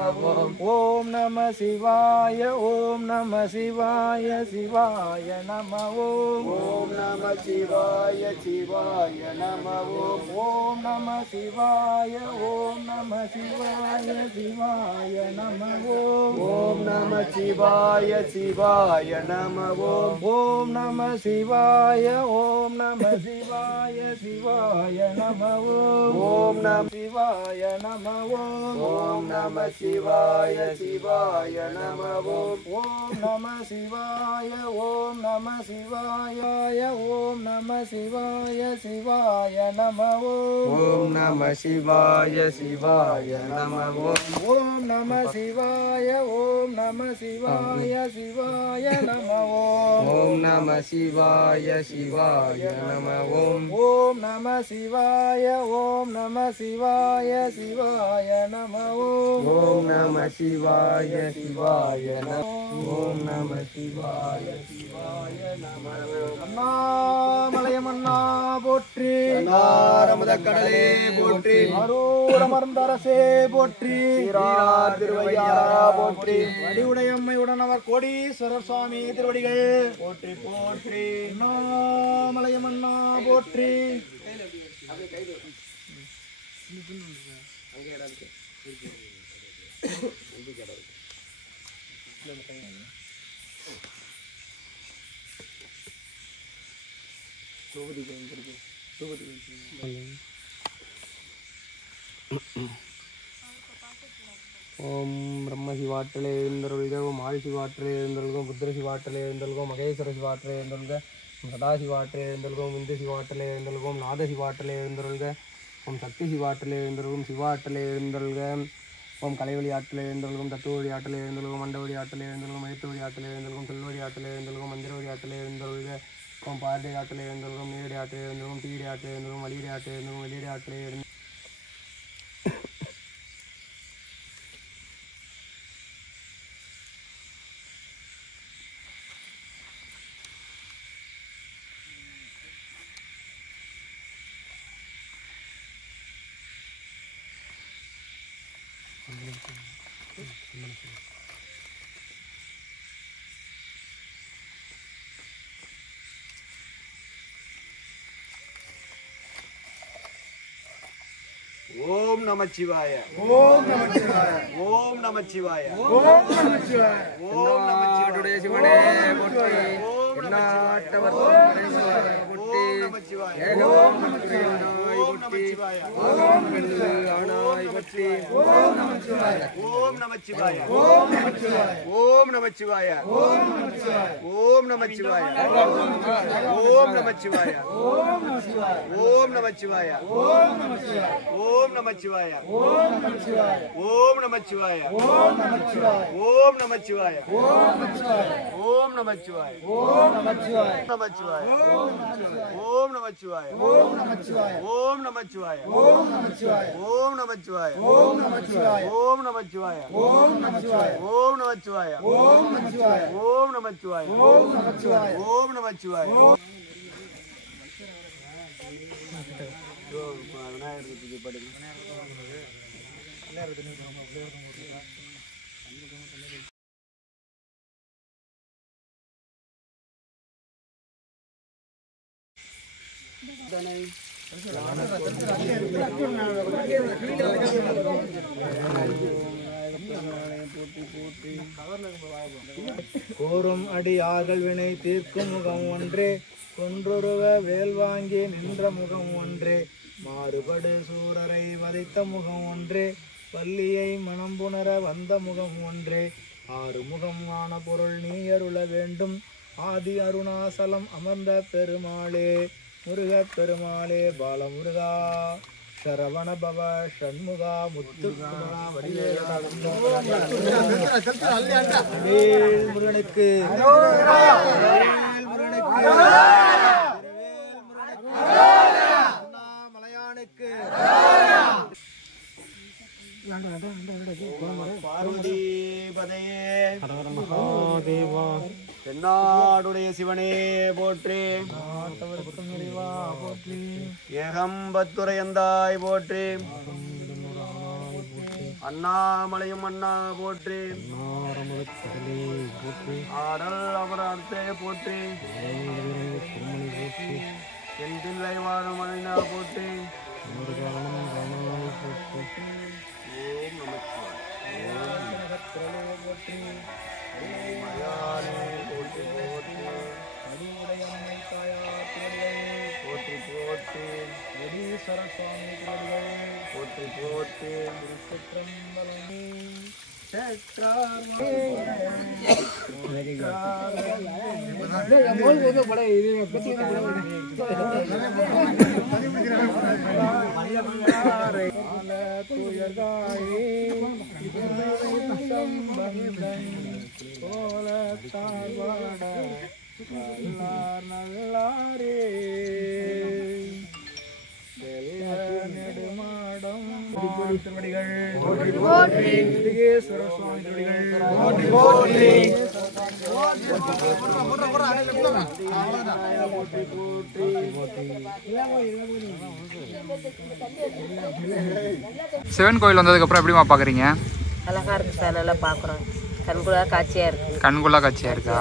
ஓம் நம சிவாய. ஓம் நம சிவாய சிவாய நம. ஓம் நம சிவாய சிவாய நம. ஓம் நம சிவாய. ஓம் நம சிவாய சிவாய நம. ஓம் நம சிவாய சிவாய நம. ஓம் நம சிவாய. ஓம் நம சிவாய சிவாய நம. ஓம் நம சிவாய நம. ஓம் நம சிவாய சிவாய நம. ஓம் நம சிவாய. ஓம் நம சிவாய. ஓம் நம சிவாய சிவாய நம. ஓம் நம சிவாய சிவாய நம. ஓம் நம சிவாய. ஓம் நம சிவாய சிவாய நம. ஓம் நம சிவாய சிவாய நம. ஓம் நம சிவாய. ஓம் நம சிவாய சிவாய நம. ஓம் நம சிவாய சிவாய நம. ஓம் நம சிவாய சிவாய நம. அண்ணாமலையமண்ணா போற்றி. அமத கடலே போற்றி. அரூரமர்ந்தரசே போற்றி. திருவையாரா போற்றி. அடிவுடையம்மை உடனவர் கோடீஸ்வரர் சுவாமி திருவடிகள் போற்றி போற்றி. அண்ணாமலையமண்ணா போற்றி. ஓம் பிரம்ம சிவாற்றலே எழுந்தருள்க. ஓம் ஆள் சிவாற்றலே எழுந்தருள்க. புத்திர சிவாற்றலே எழுந்தருள்க. மகேஸ்வர சிவாற்றலே எழுந்தருள்க. சதா சிவாற்றலே எழுந்தருள்க. இந்து சிவாற்றலே எழுந்தருள்க. நாத சிவாற்றலே எழுந்தருள்க. ஓம் சக்தி சிவாற்றலே எழுந்தருள்க. சிவாற்றலே எழுந்தருள்க. ஓம் கலைவழி ஆற்றலே எழுந்தருள்க. தத்துவழி ஆற்றலே எழுந்தருள்க. மண்டவழி ஆற்றலே எழுந்தருள்க. மயத்துவழி ஆற்றலே எழுந்தருள்க. சொல்வழி ஆற்றலே எழுந்தருள்க. மந்திரவழி ஆற்றலே எழுந்தருள்க. ஓம் பார்டை ஆற்றலே எழுந்தருள்க. நேரடி ஆற்றலே எழுந்தருள்க. தீடை ஆற்றலே எழுந்தருள்க. வலியடை ஆற்றலே எழுந்தருள்க. வெளியடை ஆற்றலே எழுந்த ஓம் நமச்சிவாய. ஓம் நமச்சிவாய. ஓம் நமச்சிவாய. ஓம் நமச்சிவாய. ஓம் நமச்சிவாய. சிவனே போற்றி. ஓம் நமச்சிவாய. ஓம் நமச்சிவாய. ஓம் நமச்சிவாய. ஓம் ஆனாய் போற்றி. ஓம் நமச்சிவாய. ஓம் நமச்சிவாய. ஓம் நமச்சிவாய. ஓம் நமச்சிவாய. ஓம் நமச்சிவாய. ஓம் நமச்சிவாய. ஓம் நமச்சிவாய. ஓம் நமச்சிவாய. ஓம் நமச்சிவாய. ஓம் நமச்சிவாய. ஓம் நமச்சிவாய. ஓம் நமச்சிவாய. ஓம் நமச்சிவாய. ஓம் நமச்சிவாய. ஓம் நமச்சிவாய. ஓம் நமச்சிவாய. ஓம் நமச்சிவாய. ஓம் நமச்சிவாய. நமச்சிவாய. ஓம் நமச்சிவாய. ஓம் நமச்சிவாய. ஓம் நமச்சிவாய. ஓம் நமச்சிவாய. ஓம் நமச்சிவாய. ஓம் நமச்சிவாய. ஓம் நமச்சிவாய. ஓம் நமச்சிவாய. ஓம் நமச்சிவாய. ஓம் நமச்சிவாய. ஓம் நமச்சிவாய. ஓம் நமச்சிவாய. ஓம் நமச்சிவாய. விநாயகருக்கு படுங்க. கோரும் அடியார்கள் வினை தீர்க்கும் முகம் ஒன்றே. கொன்றுருவ வேல் வாங்கி நின்ற முகம் ஒன்றே. மாறுபடு சூரரை வதைத்த முகம் ஒன்றே. பள்ளியை மனம் புணர வந்த முகம் ஒன்றே. ஆறு முகம் ஆன பொருள் நீ அருள வேண்டும். ஆதி அருணாசலம் அமர்ந்த பெருமாளே. முருகப் பெருமாளே பாலமுருகா சரவண பவ ஷண்முகா முத்துக்குமரா வடிவேல் முருகனுக்கு மலையானுக்கு பார்வதி பதையே மகாதேவா தென்னாடுடைய சிவனே போற்றி போற்றி ஏகம்பத்துரையந்தாய் போற்றி அண்ணாமலையும் அண்ணா போற்றி ஆடல் அமரத்தை போற்றி என் தில்லை வாழும் மனிதா போற்றி போற்றி போற்றி போற்றி போற்றி சிவன் கோயில் வந்ததுக்கு அப்புறம் எப்படிமா பாக்குறீங்க? அழகா இருக்கு சார், நல்லா பாக்குறோம். கண்குள்ளா காட்சியா இருக்கு. கண்குள்ளா காட்சியா இருக்கா?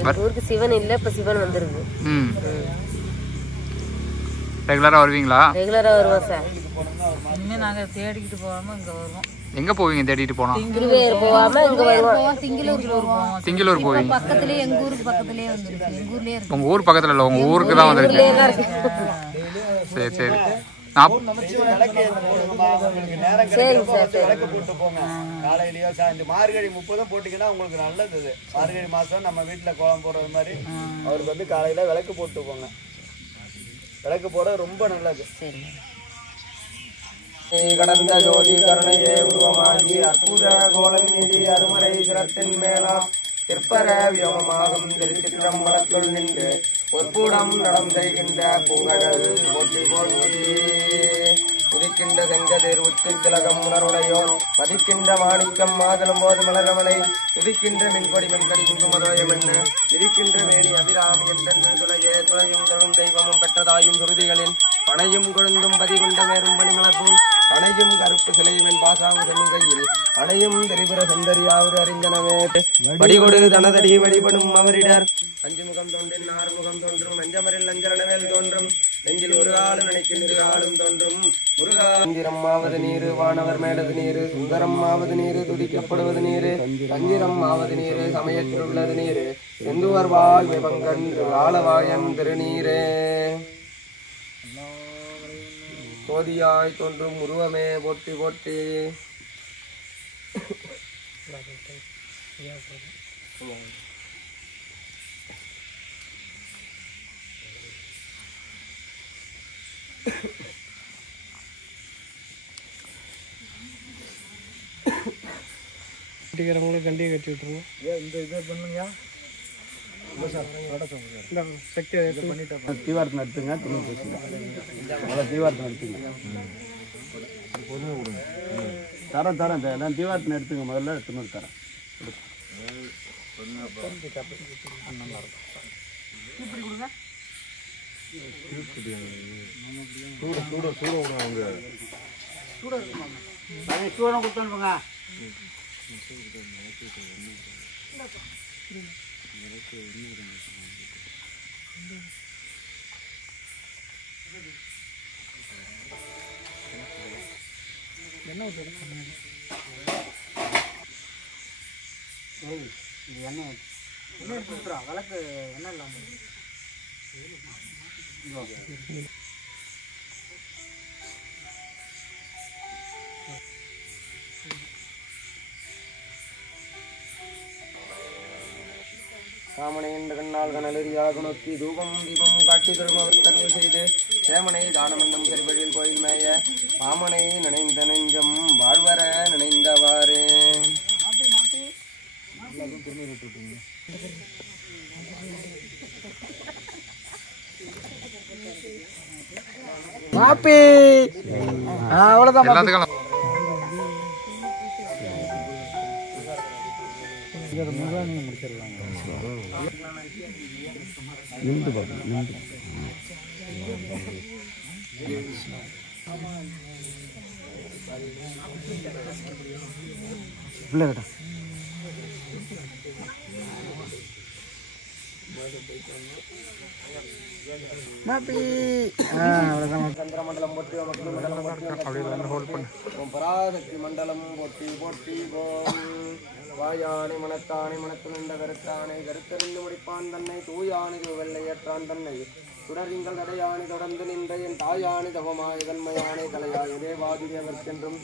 எங்க ஊருக்கு சிவன் இல்ல, இப்ப சிவன் வந்திருக்கு. ரெகுலரா வருவீங்களா? ரெகுலரா வருவோம் சார். இனிமே நாங்க தேடிக்கிட்டு போகாம இங்க வருவோம். எங்க போவீங்க தேடிட்டு போனா? திருவேர் போகாம இங்க வருவோம். திங்களூர் போவோம். திங்களூர் போவீங்க? பக்கத்துலயே எங்க ஊருக்கு பக்கத்துலயே வந்துருக்கு. எங்க ஊர்லயே இருக்கு. உங்க ஊர் பக்கத்துல இல்ல, உங்க ஊருக்கு தான் வந்திருக்கீங்க. சரி சரி. விளக்கு போட்டு போங்க காலையிலயோ சாயந்தரம். மார்கழி 30 போட்டீங்கன்னா உங்களுக்கு நல்லது. மார்கழி மாசம் நம்ம வீட்டுல கோலம் போடுறது மாதிரி அவருக்கு வந்து காலையில விளக்கு போட்டு போங்க. விளக்கு போட ரொம்ப நல்லது. கடந்த ஜோதி கருணையே உருவமாகி அற்புத கோலம் நீதி அருமறை சிரத்தின் மேலாம் திற்பர வியோகமாகும் திருச்சிற்றம்பலத்துள் நின்று பொற்பூடம் நடம் செய்கின்ற பூங்கடல் போட்டி போட்டி துதிக்கின்ற செங்கதிர் உச்சில் திலகம் உணர்வுடையோன் மதிக்கின்ற மாணிக்கம் மாதளம் போது மலரவனை துதிக்கின்ற மின்கொடி மென்கடி குங்குமதோயம் என்ன இருக்கின்ற வேணி அபிராமி என்றென்று துணையே துணையும் தொழும் தெய்வமும் பெற்றதாயும் சுருதிகளின் பனையும் கொழுந்தும் பதிகொண்ட வேறும் பணிமலர்ப்பும் அணையும் கருப்பு சிலையும் பாசாங்கு சென்கையில் அணையும் தெரிபுற சுந்தரியாவது அறிந்தனவே வடிகொடு தனதடி வழிபடும் அவரிடர் அஞ்சு முகம் தோன்றின் ஆறு முகம் தோன்றும் நஞ்சமரில் நஞ்சரணவேல் தோன்றும் நெஞ்சில் ஒரு ஆளு நினைக்கின்ற ஆளும் தோன்றும் முருகாந்திரம் ஆவது நீரு வானவர் மேலது நீரு சுந்தரம் ஆவது நீரு துதிக்கப்படுவது நீரு கஞ்சிரம் ஆவது நீரு சமயத்தில் உள்ளது நீரு செந்துவர் வாய் வெபங்கன்று ஆளவாயன் திருநீரே சோதியாய் தோன்றும் உருவமே போற்றி போற்றி கட்டிக்கிறவங்களுக்கு கண்டியை கட்டி விட்டுருவோம். இந்த இதை பண்ணுங்க தீவாரத்தை நடத்துங்க. துணி பேசுங்க. தீவாரத்தை நடத்துங்க. தரேன் தரேன் தீவாரத்தை எடுத்துங்க. முதல்ல துணி தரேன். சூடம் கொடுத்துருங்க. என்ன விளக்கு என்ன இல்லாம காமனை என்ற கண்ணால் கனலெறியாக நோக்கி தூபம் தீபம் காட்டி தரும் அவர் கருள் செய்து சேமனை தானமண்டம் கரிவழியில் கோயில் மேய பாமனை நினைந்த நெஞ்சம் வாழ்வர நினைந்தவாறு. மாப்பி அவ்வளோதான் எல்லாத்துக்கும் பிள்ளைகிட்ட மாப்பி அவ்வளோதான். சந்திரமண்டலம் போற்றி மக்கள் மண்டலம் போற்றி பராசக்தி மண்டலம் போற்றி போற்றி போம். வாயானை மனத்தானை மனத்து நின்ற கருத்தானை கருத்தறிந்து முடிப்பான் தன்னை தூயானி வெள்ளையற்றான் தன்னை சுடரிங்கள் தடையானி தொடர்ந்து நின்ற என் தாயானி தவமாய் தன்மையானை தலையாய் தேவாதி தேவர்க்கென்றும்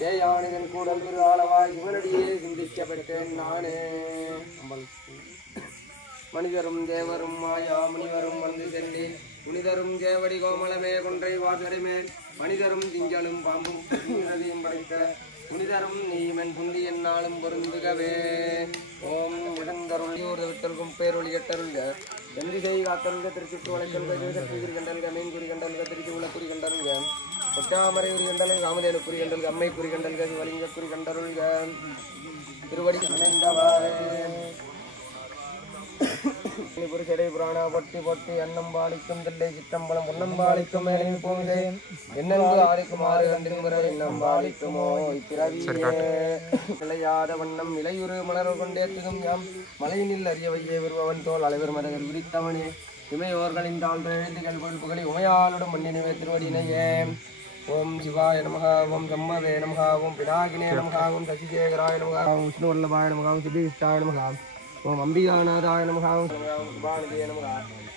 தேயானிதன் கூடல் திரு ஆளவாய் இவனடியே சிந்திக்க பெற்றேன் நானே. மனிதரும் தேவரும் மாயா முனிவரும் வந்து செல்லி புனிதரும் தேவடி கோமலமே கொன்றை வாசரிமேல் மனிதரும் திங்களும் பாம்பும் நதியும் படைத்த புனிதரும் நீமன் புந்தி என்னாலும் பொருந்துகவே. ஓம் இடந்தருள் விட்டல்கும் பேரொழி எட்டருள்க எந்திசை காத்தருள்க திருச்சுற்று வளைக்கல்க திருசக்தி குறிகண்டல்க மீன் குறிகண்டல்க திருச்சி உள்ள குறிகண்டருள்க கொட்டாமரை குறிகண்டல் காமதேனு குறிகண்டல்க அம்மை குறிகண்டல்க சிவலிங்க குறிகண்டருள்க திருவடி நினைந்தவாறு. புருஷடை புராணா பொட்டி பொட்டி அன்னம்பாளிக்கும் தில்லை சித்தம்பலம் பொன்னம்பாளிக்கும் மேலே போவிலே என்னென்று ஆளிக்கும் ஆறு கண்டிருக்கிற என்னம்பாளிக்குமோ இப்பிறவியே நிலையாத வண்ணம் இலையுறு மலர் கொண்டேற்றிடும் யாம் மலையினில் அறியவையே வருபவன் தோல் அலைவர் மரகர் விரித்தவனே இமையோர்களின் தாழ்ந்த எழுத்துகள் பொழுப்புகளை உமையாளுடன் மண்ணினவே திருவடியினையே. ஓம் சிவாய நமக ஓம் சம்மவே நமக ஓம் பினாகினே நமக ஓம் சசிசேகராய நமக ஓம் விஷ்ணுவல்லபாய நமக ஓம் சித்தீஷ்டாய நமக ஓம் அம்பிகாநாதாய நமக ஓம் சுபாநிதியே நமக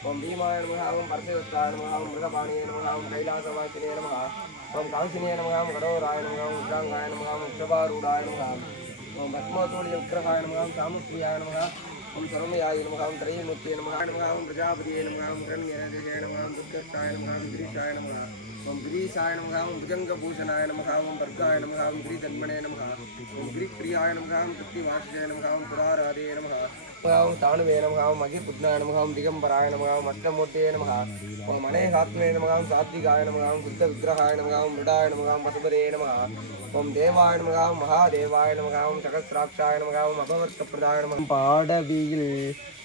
ஓம் பீமாய நமக ஓம் பரதேவத்தாய நமக ஓம் மிருகபாணியே நமக ஓம் கைலாசவாசினே நமக ஓம் காசினியே நமக ஓம் கடோராய நமக ஓம் உத்ராங்காய நமக ஓம் உச்சபாரூடாய நமக ஓம் பத்மோத்தோலிய விக்கிரகாய நமக ஓம் சாமுஸ்ரீயாய நமக ஓம் சரமயாய நமக ஓம் திரையமூர்த்தியே நமக நமக ஓம் பிரஜாபதியே நமக ஓம் கிரண்யராஜாய நமக ஓம் துர்கஷ்டாய நமக ஓம் கிரீஷாய நமக ஓம் கிரீஷாய நமக ஓம் புஜங்கபூஷணாய நமக ஓம் பர்காய நமக ஓம் கிரீதன்மனே நமக ஓம் கிரிப்பிரியாய நமக ஓம் கிருத்திவாசிஜய நமக ஓம் புராராதே நமக ஓம் தானுவே நமக ஓம் மகிபுத்னாய நமக ஓம் திகம்பராய நமக ஓம் அஷ்டமூர்த்தியே நமக ஓம் அநேகாத்மே நமக ஓம் சாத்விகாய நமக ஓம் புத்த விக்கிரகாய நமக ஓம் மிருடாய நமக ஓம் பசுபதே நமக ஓம் தேவாய நமக ஓம் மகாதேவாய நமக ஓம் சகசிராட்சாய நமக ஓம் அபவர்த்தப்பிரதாய நமக. பாடவியில்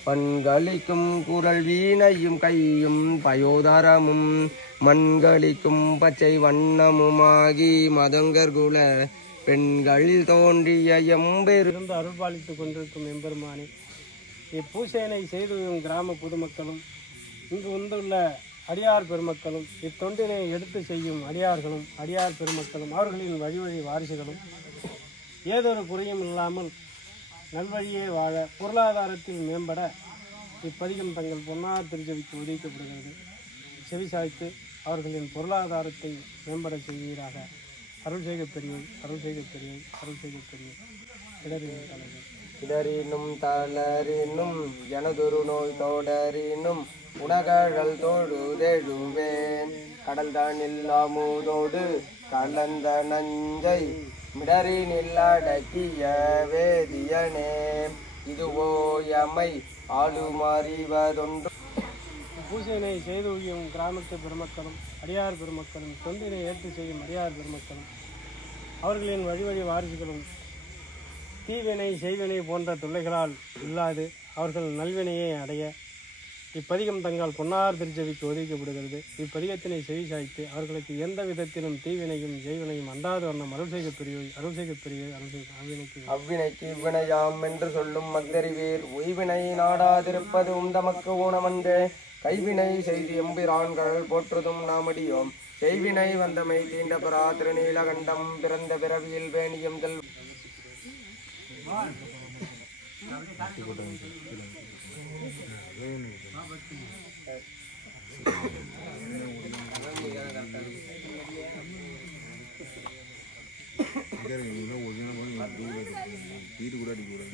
பண்களிக்கும் குரல் வீணையும் கையும் பயோதரமும் மண்களிக்கும் பச்சை வண்ணமுமாகி மதங்கர்குல பெண்கள் தோன்றிய எம்பெருந்து அருள்பாலித்துக் கொண்டிருக்கும் எம்பெருமானே, இப்பூசேனை செய்து கிராம பொதுமக்களும் இங்கு வந்துள்ள அடியார் பெருமக்களும் இத்தொண்டினை எடுத்து செய்யும் அடியார்களும் அடியார் பெருமக்களும் அவர்களின் வழி வாரிசுகளும் ஏதொரு குறையும் இல்லாமல் நல்வழியே வாழ பொருளாதாரத்தில் மேம்பட இப்பதிகம் தங்கள் பொன்னார் திருச்செவிக்கு ஒதுக்கப்படுகிறது. செவிசாய்த்து அவர்களின் பொருளாதாரத்தை மேம்பட செய்வீராக. அருள் செய்க பெரியவை, அருள் செய்க பெரியவை, அருள் செய்க பெரியவை. இடரினும் தலைவர் இடரினும் தளரினும் எனதொரு நோய் தோடரினும் உணகழல் தோழுதெழுவேன் கடல் தானில்லாமூதோடு கலந்த நஞ்சை மிடரினில் அடக்கிய வேதியனே இதுவோ எமை ஆளுமறிவதொன்று. பூசையினை செய்து ஒழியும் கிராமத்து பெருமக்களும் அடியார் பெருமக்களும் தொண்டினை ஏற்று செய்யும் அடியார் பெருமக்களும் அவர்களின் வழி வாரிசுகளும் தீவினை செய்வினை போன்ற தொல்லைகளால் இல்லாது அவர்கள் நல்வினையை அடைய இப்பதிகம் தங்கள் பொன்னார் திருச்செவிக்கு ஒதுக்கப்படுகிறது. இப்பதிகத்தினை செவி சாய்த்து அவர்களுக்கு எந்த விதத்திலும் தீவினையும் செய்வினையும் அண்டாது வண்ணம் அருள் செய்க பெரியவை, அருள் செய்க பெரியவை, அருள் செய்க அவ்வினைக்கு இவ்வினையாம் என்று சொல்லும் மக்தறிவீர் உய்வினை நாடாதிருப்பது உந்தமக்கு ஊனமன்றே கைவினை செய்து எம்பிரான்கள் போற்றுதும் நாமடியோம் செய்வினை வந்தமை தீண்ட பெறா திருநீலகண்டம் பிறந்த பிறவியில் வேணியம் செல். வீடு கூட அடிக்க கூடாது.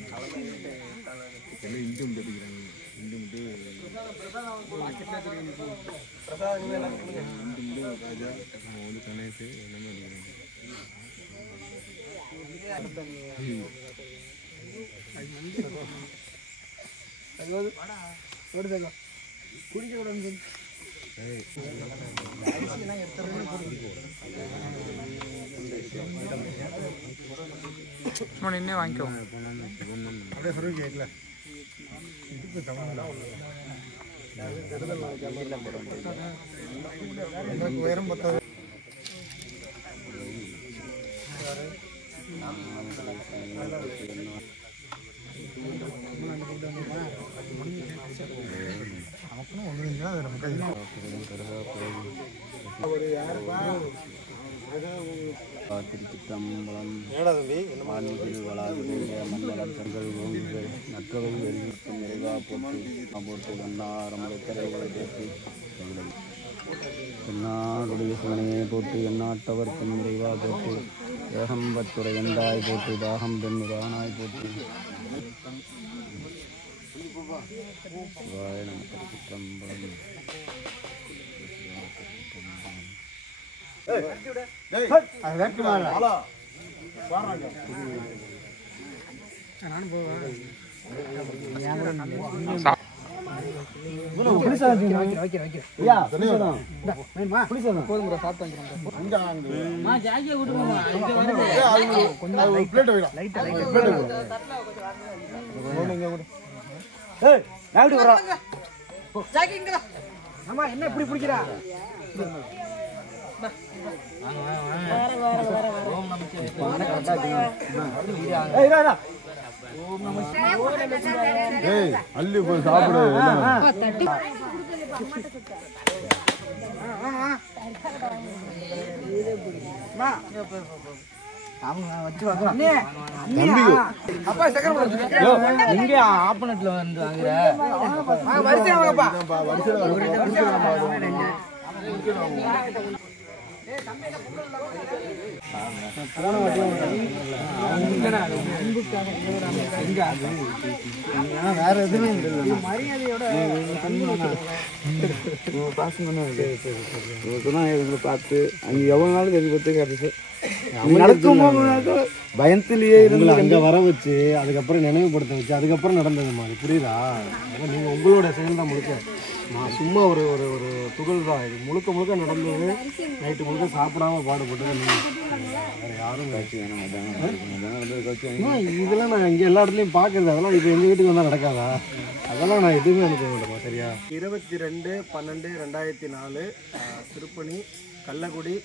இன்னே வாங்கிக்கோ. அப்படியே சொல்லி கேட்கல உயரம் பத்தாது. திருச்சிற்றம்பலம் வான்மிகு வளாகக்கூடிய மன்னர் தங்கள் ஓங்குகள் நற்றவை வெளியிட்டும் நிறைவா போட்டு வண்ணாரமுறை கரைகளை போட்டு என்னாடுடைய சிவனையை போட்டு எந்நாட்டவர்க்கும் நிறைவா போட்டு ஏகம்பத்துறை எந்தாய் போட்டு தாகம் பெண் ரானாய் போட்டு சிவாய நம திருச்சிற்றம்பலம். என்ன இப்படி பிடிக்கிறா? அள்ளி போய் சாப்பிடு. அப்பா இங்க ஆப்பனட்ல வந்து வாங்குற வேற எதுவுமே மரியாதையோட பார்த்து அங்க எவ்வளவு நாள் எதிர்பார்த்து கிடைச்சு பயத்திலேயே இருந்து அங்க வர வச்சு அதுக்கப்புறம் நினைவுபடுத்த வச்சு அதுக்கப்புறம் நடந்தது மாதிரி புரியுதா? நீங்க உங்களோட செயல் தான் முழுக்க. நான் சும்மா ஒரு ஒரு ஒரு துகள் தான். இது முழுக்க முழுக்க நடந்தது. நைட்டு முழுக்க சாப்பிடாம பாடுபட்டது நீங்க. வேற யாரும் இதெல்லாம் நான் இங்க எல்லா இடத்துலயும் பாக்குறது. அதெல்லாம் இப்ப எங்க வீட்டுக்கு வந்தா நடக்காதா? அதெல்லாம் நான் எதுவுமே அனுப்ப மாட்டேன். சரியா? 22/12/2004 திருப்பணி கள்ளக்குடி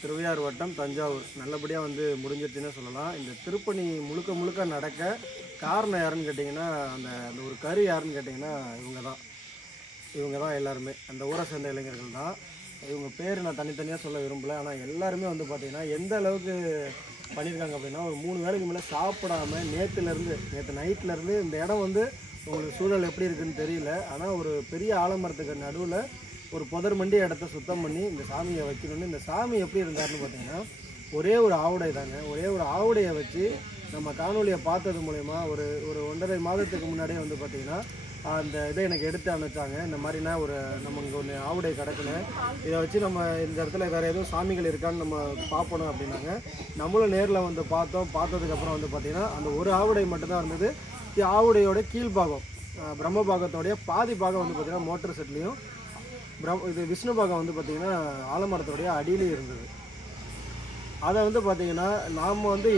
திருவையாறு வட்டம் தஞ்சாவூர் நல்லபடியாக வந்து முடிஞ்சிருச்சுன்னு சொல்லலாம். இந்த திருப்பணி முழுக்க முழுக்க நடக்க காரணம் யாருன்னு கேட்டிங்கன்னா அந்த ஒரு கரு யாருன்னு கேட்டிங்கன்னா இவங்க தான் எல்லாருமே அந்த ஊரை சேர்ந்த இளைஞர்கள் தான். இவங்க பேர் நான் தனித்தனியாக சொல்ல விரும்பலை. ஆனால் எல்லாருமே வந்து பார்த்திங்கன்னா எந்த அளவுக்கு பண்ணியிருக்காங்க அப்படின்னா ஒரு 3 வேளைக்கு மேலே சாப்பிடாம நேற்று நைட்லேருந்து இந்த இடம் வந்து உங்களுக்கு சூழல் எப்படி இருக்குதுன்னு தெரியல. ஆனால் ஒரு பெரிய ஆலமரத்துக்கு நடுவில் ஒரு புதர் மண்டி இடத்த சுத்தம் பண்ணி இந்த சாமியை வைக்கணும்னு. இந்த சாமி எப்படி இருந்தாருன்னு பார்த்தீங்கன்னா ஒரே ஒரு ஆவுடை தாங்க. ஒரே ஒரு ஆவுடையை வச்சு நம்ம காணொலியை பார்த்தது மூலயமா ஒரு 1.5 மாதத்துக்கு முன்னாடியே வந்து பார்த்திங்கன்னா அந்த இதை எனக்கு எடுத்து அனுப்பிச்சாங்க. இந்த மாதிரினா நம்ம இங்கே ஒன்று ஆவுடை கிடக்குன்னு இதை வச்சு நம்ம இந்த இடத்துல வேறு எதுவும் சாமிகள் இருக்கான்னு நம்ம பார்ப்பணும் அப்படின்னாங்க. நம்மளும் நேரில் வந்து பார்த்ததுக்கப்புறம் வந்து பார்த்திங்கன்னா அந்த ஒரு ஆவுடை மட்டும்தான் இருந்தது. ஆவுடையோட கீழ்பாகம் பிரம்ம பாகத்தோடைய பாதி பாகம் வந்து பார்த்திங்கன்னா மோட்டர் செட்லேயும் இது விஷ்ணு பாகம் வந்து பார்த்திங்கன்னா ஆலமரத்தோடைய அடியிலையும் இருந்தது. அதை வந்து பார்த்திங்கன்னா நாம் வந்து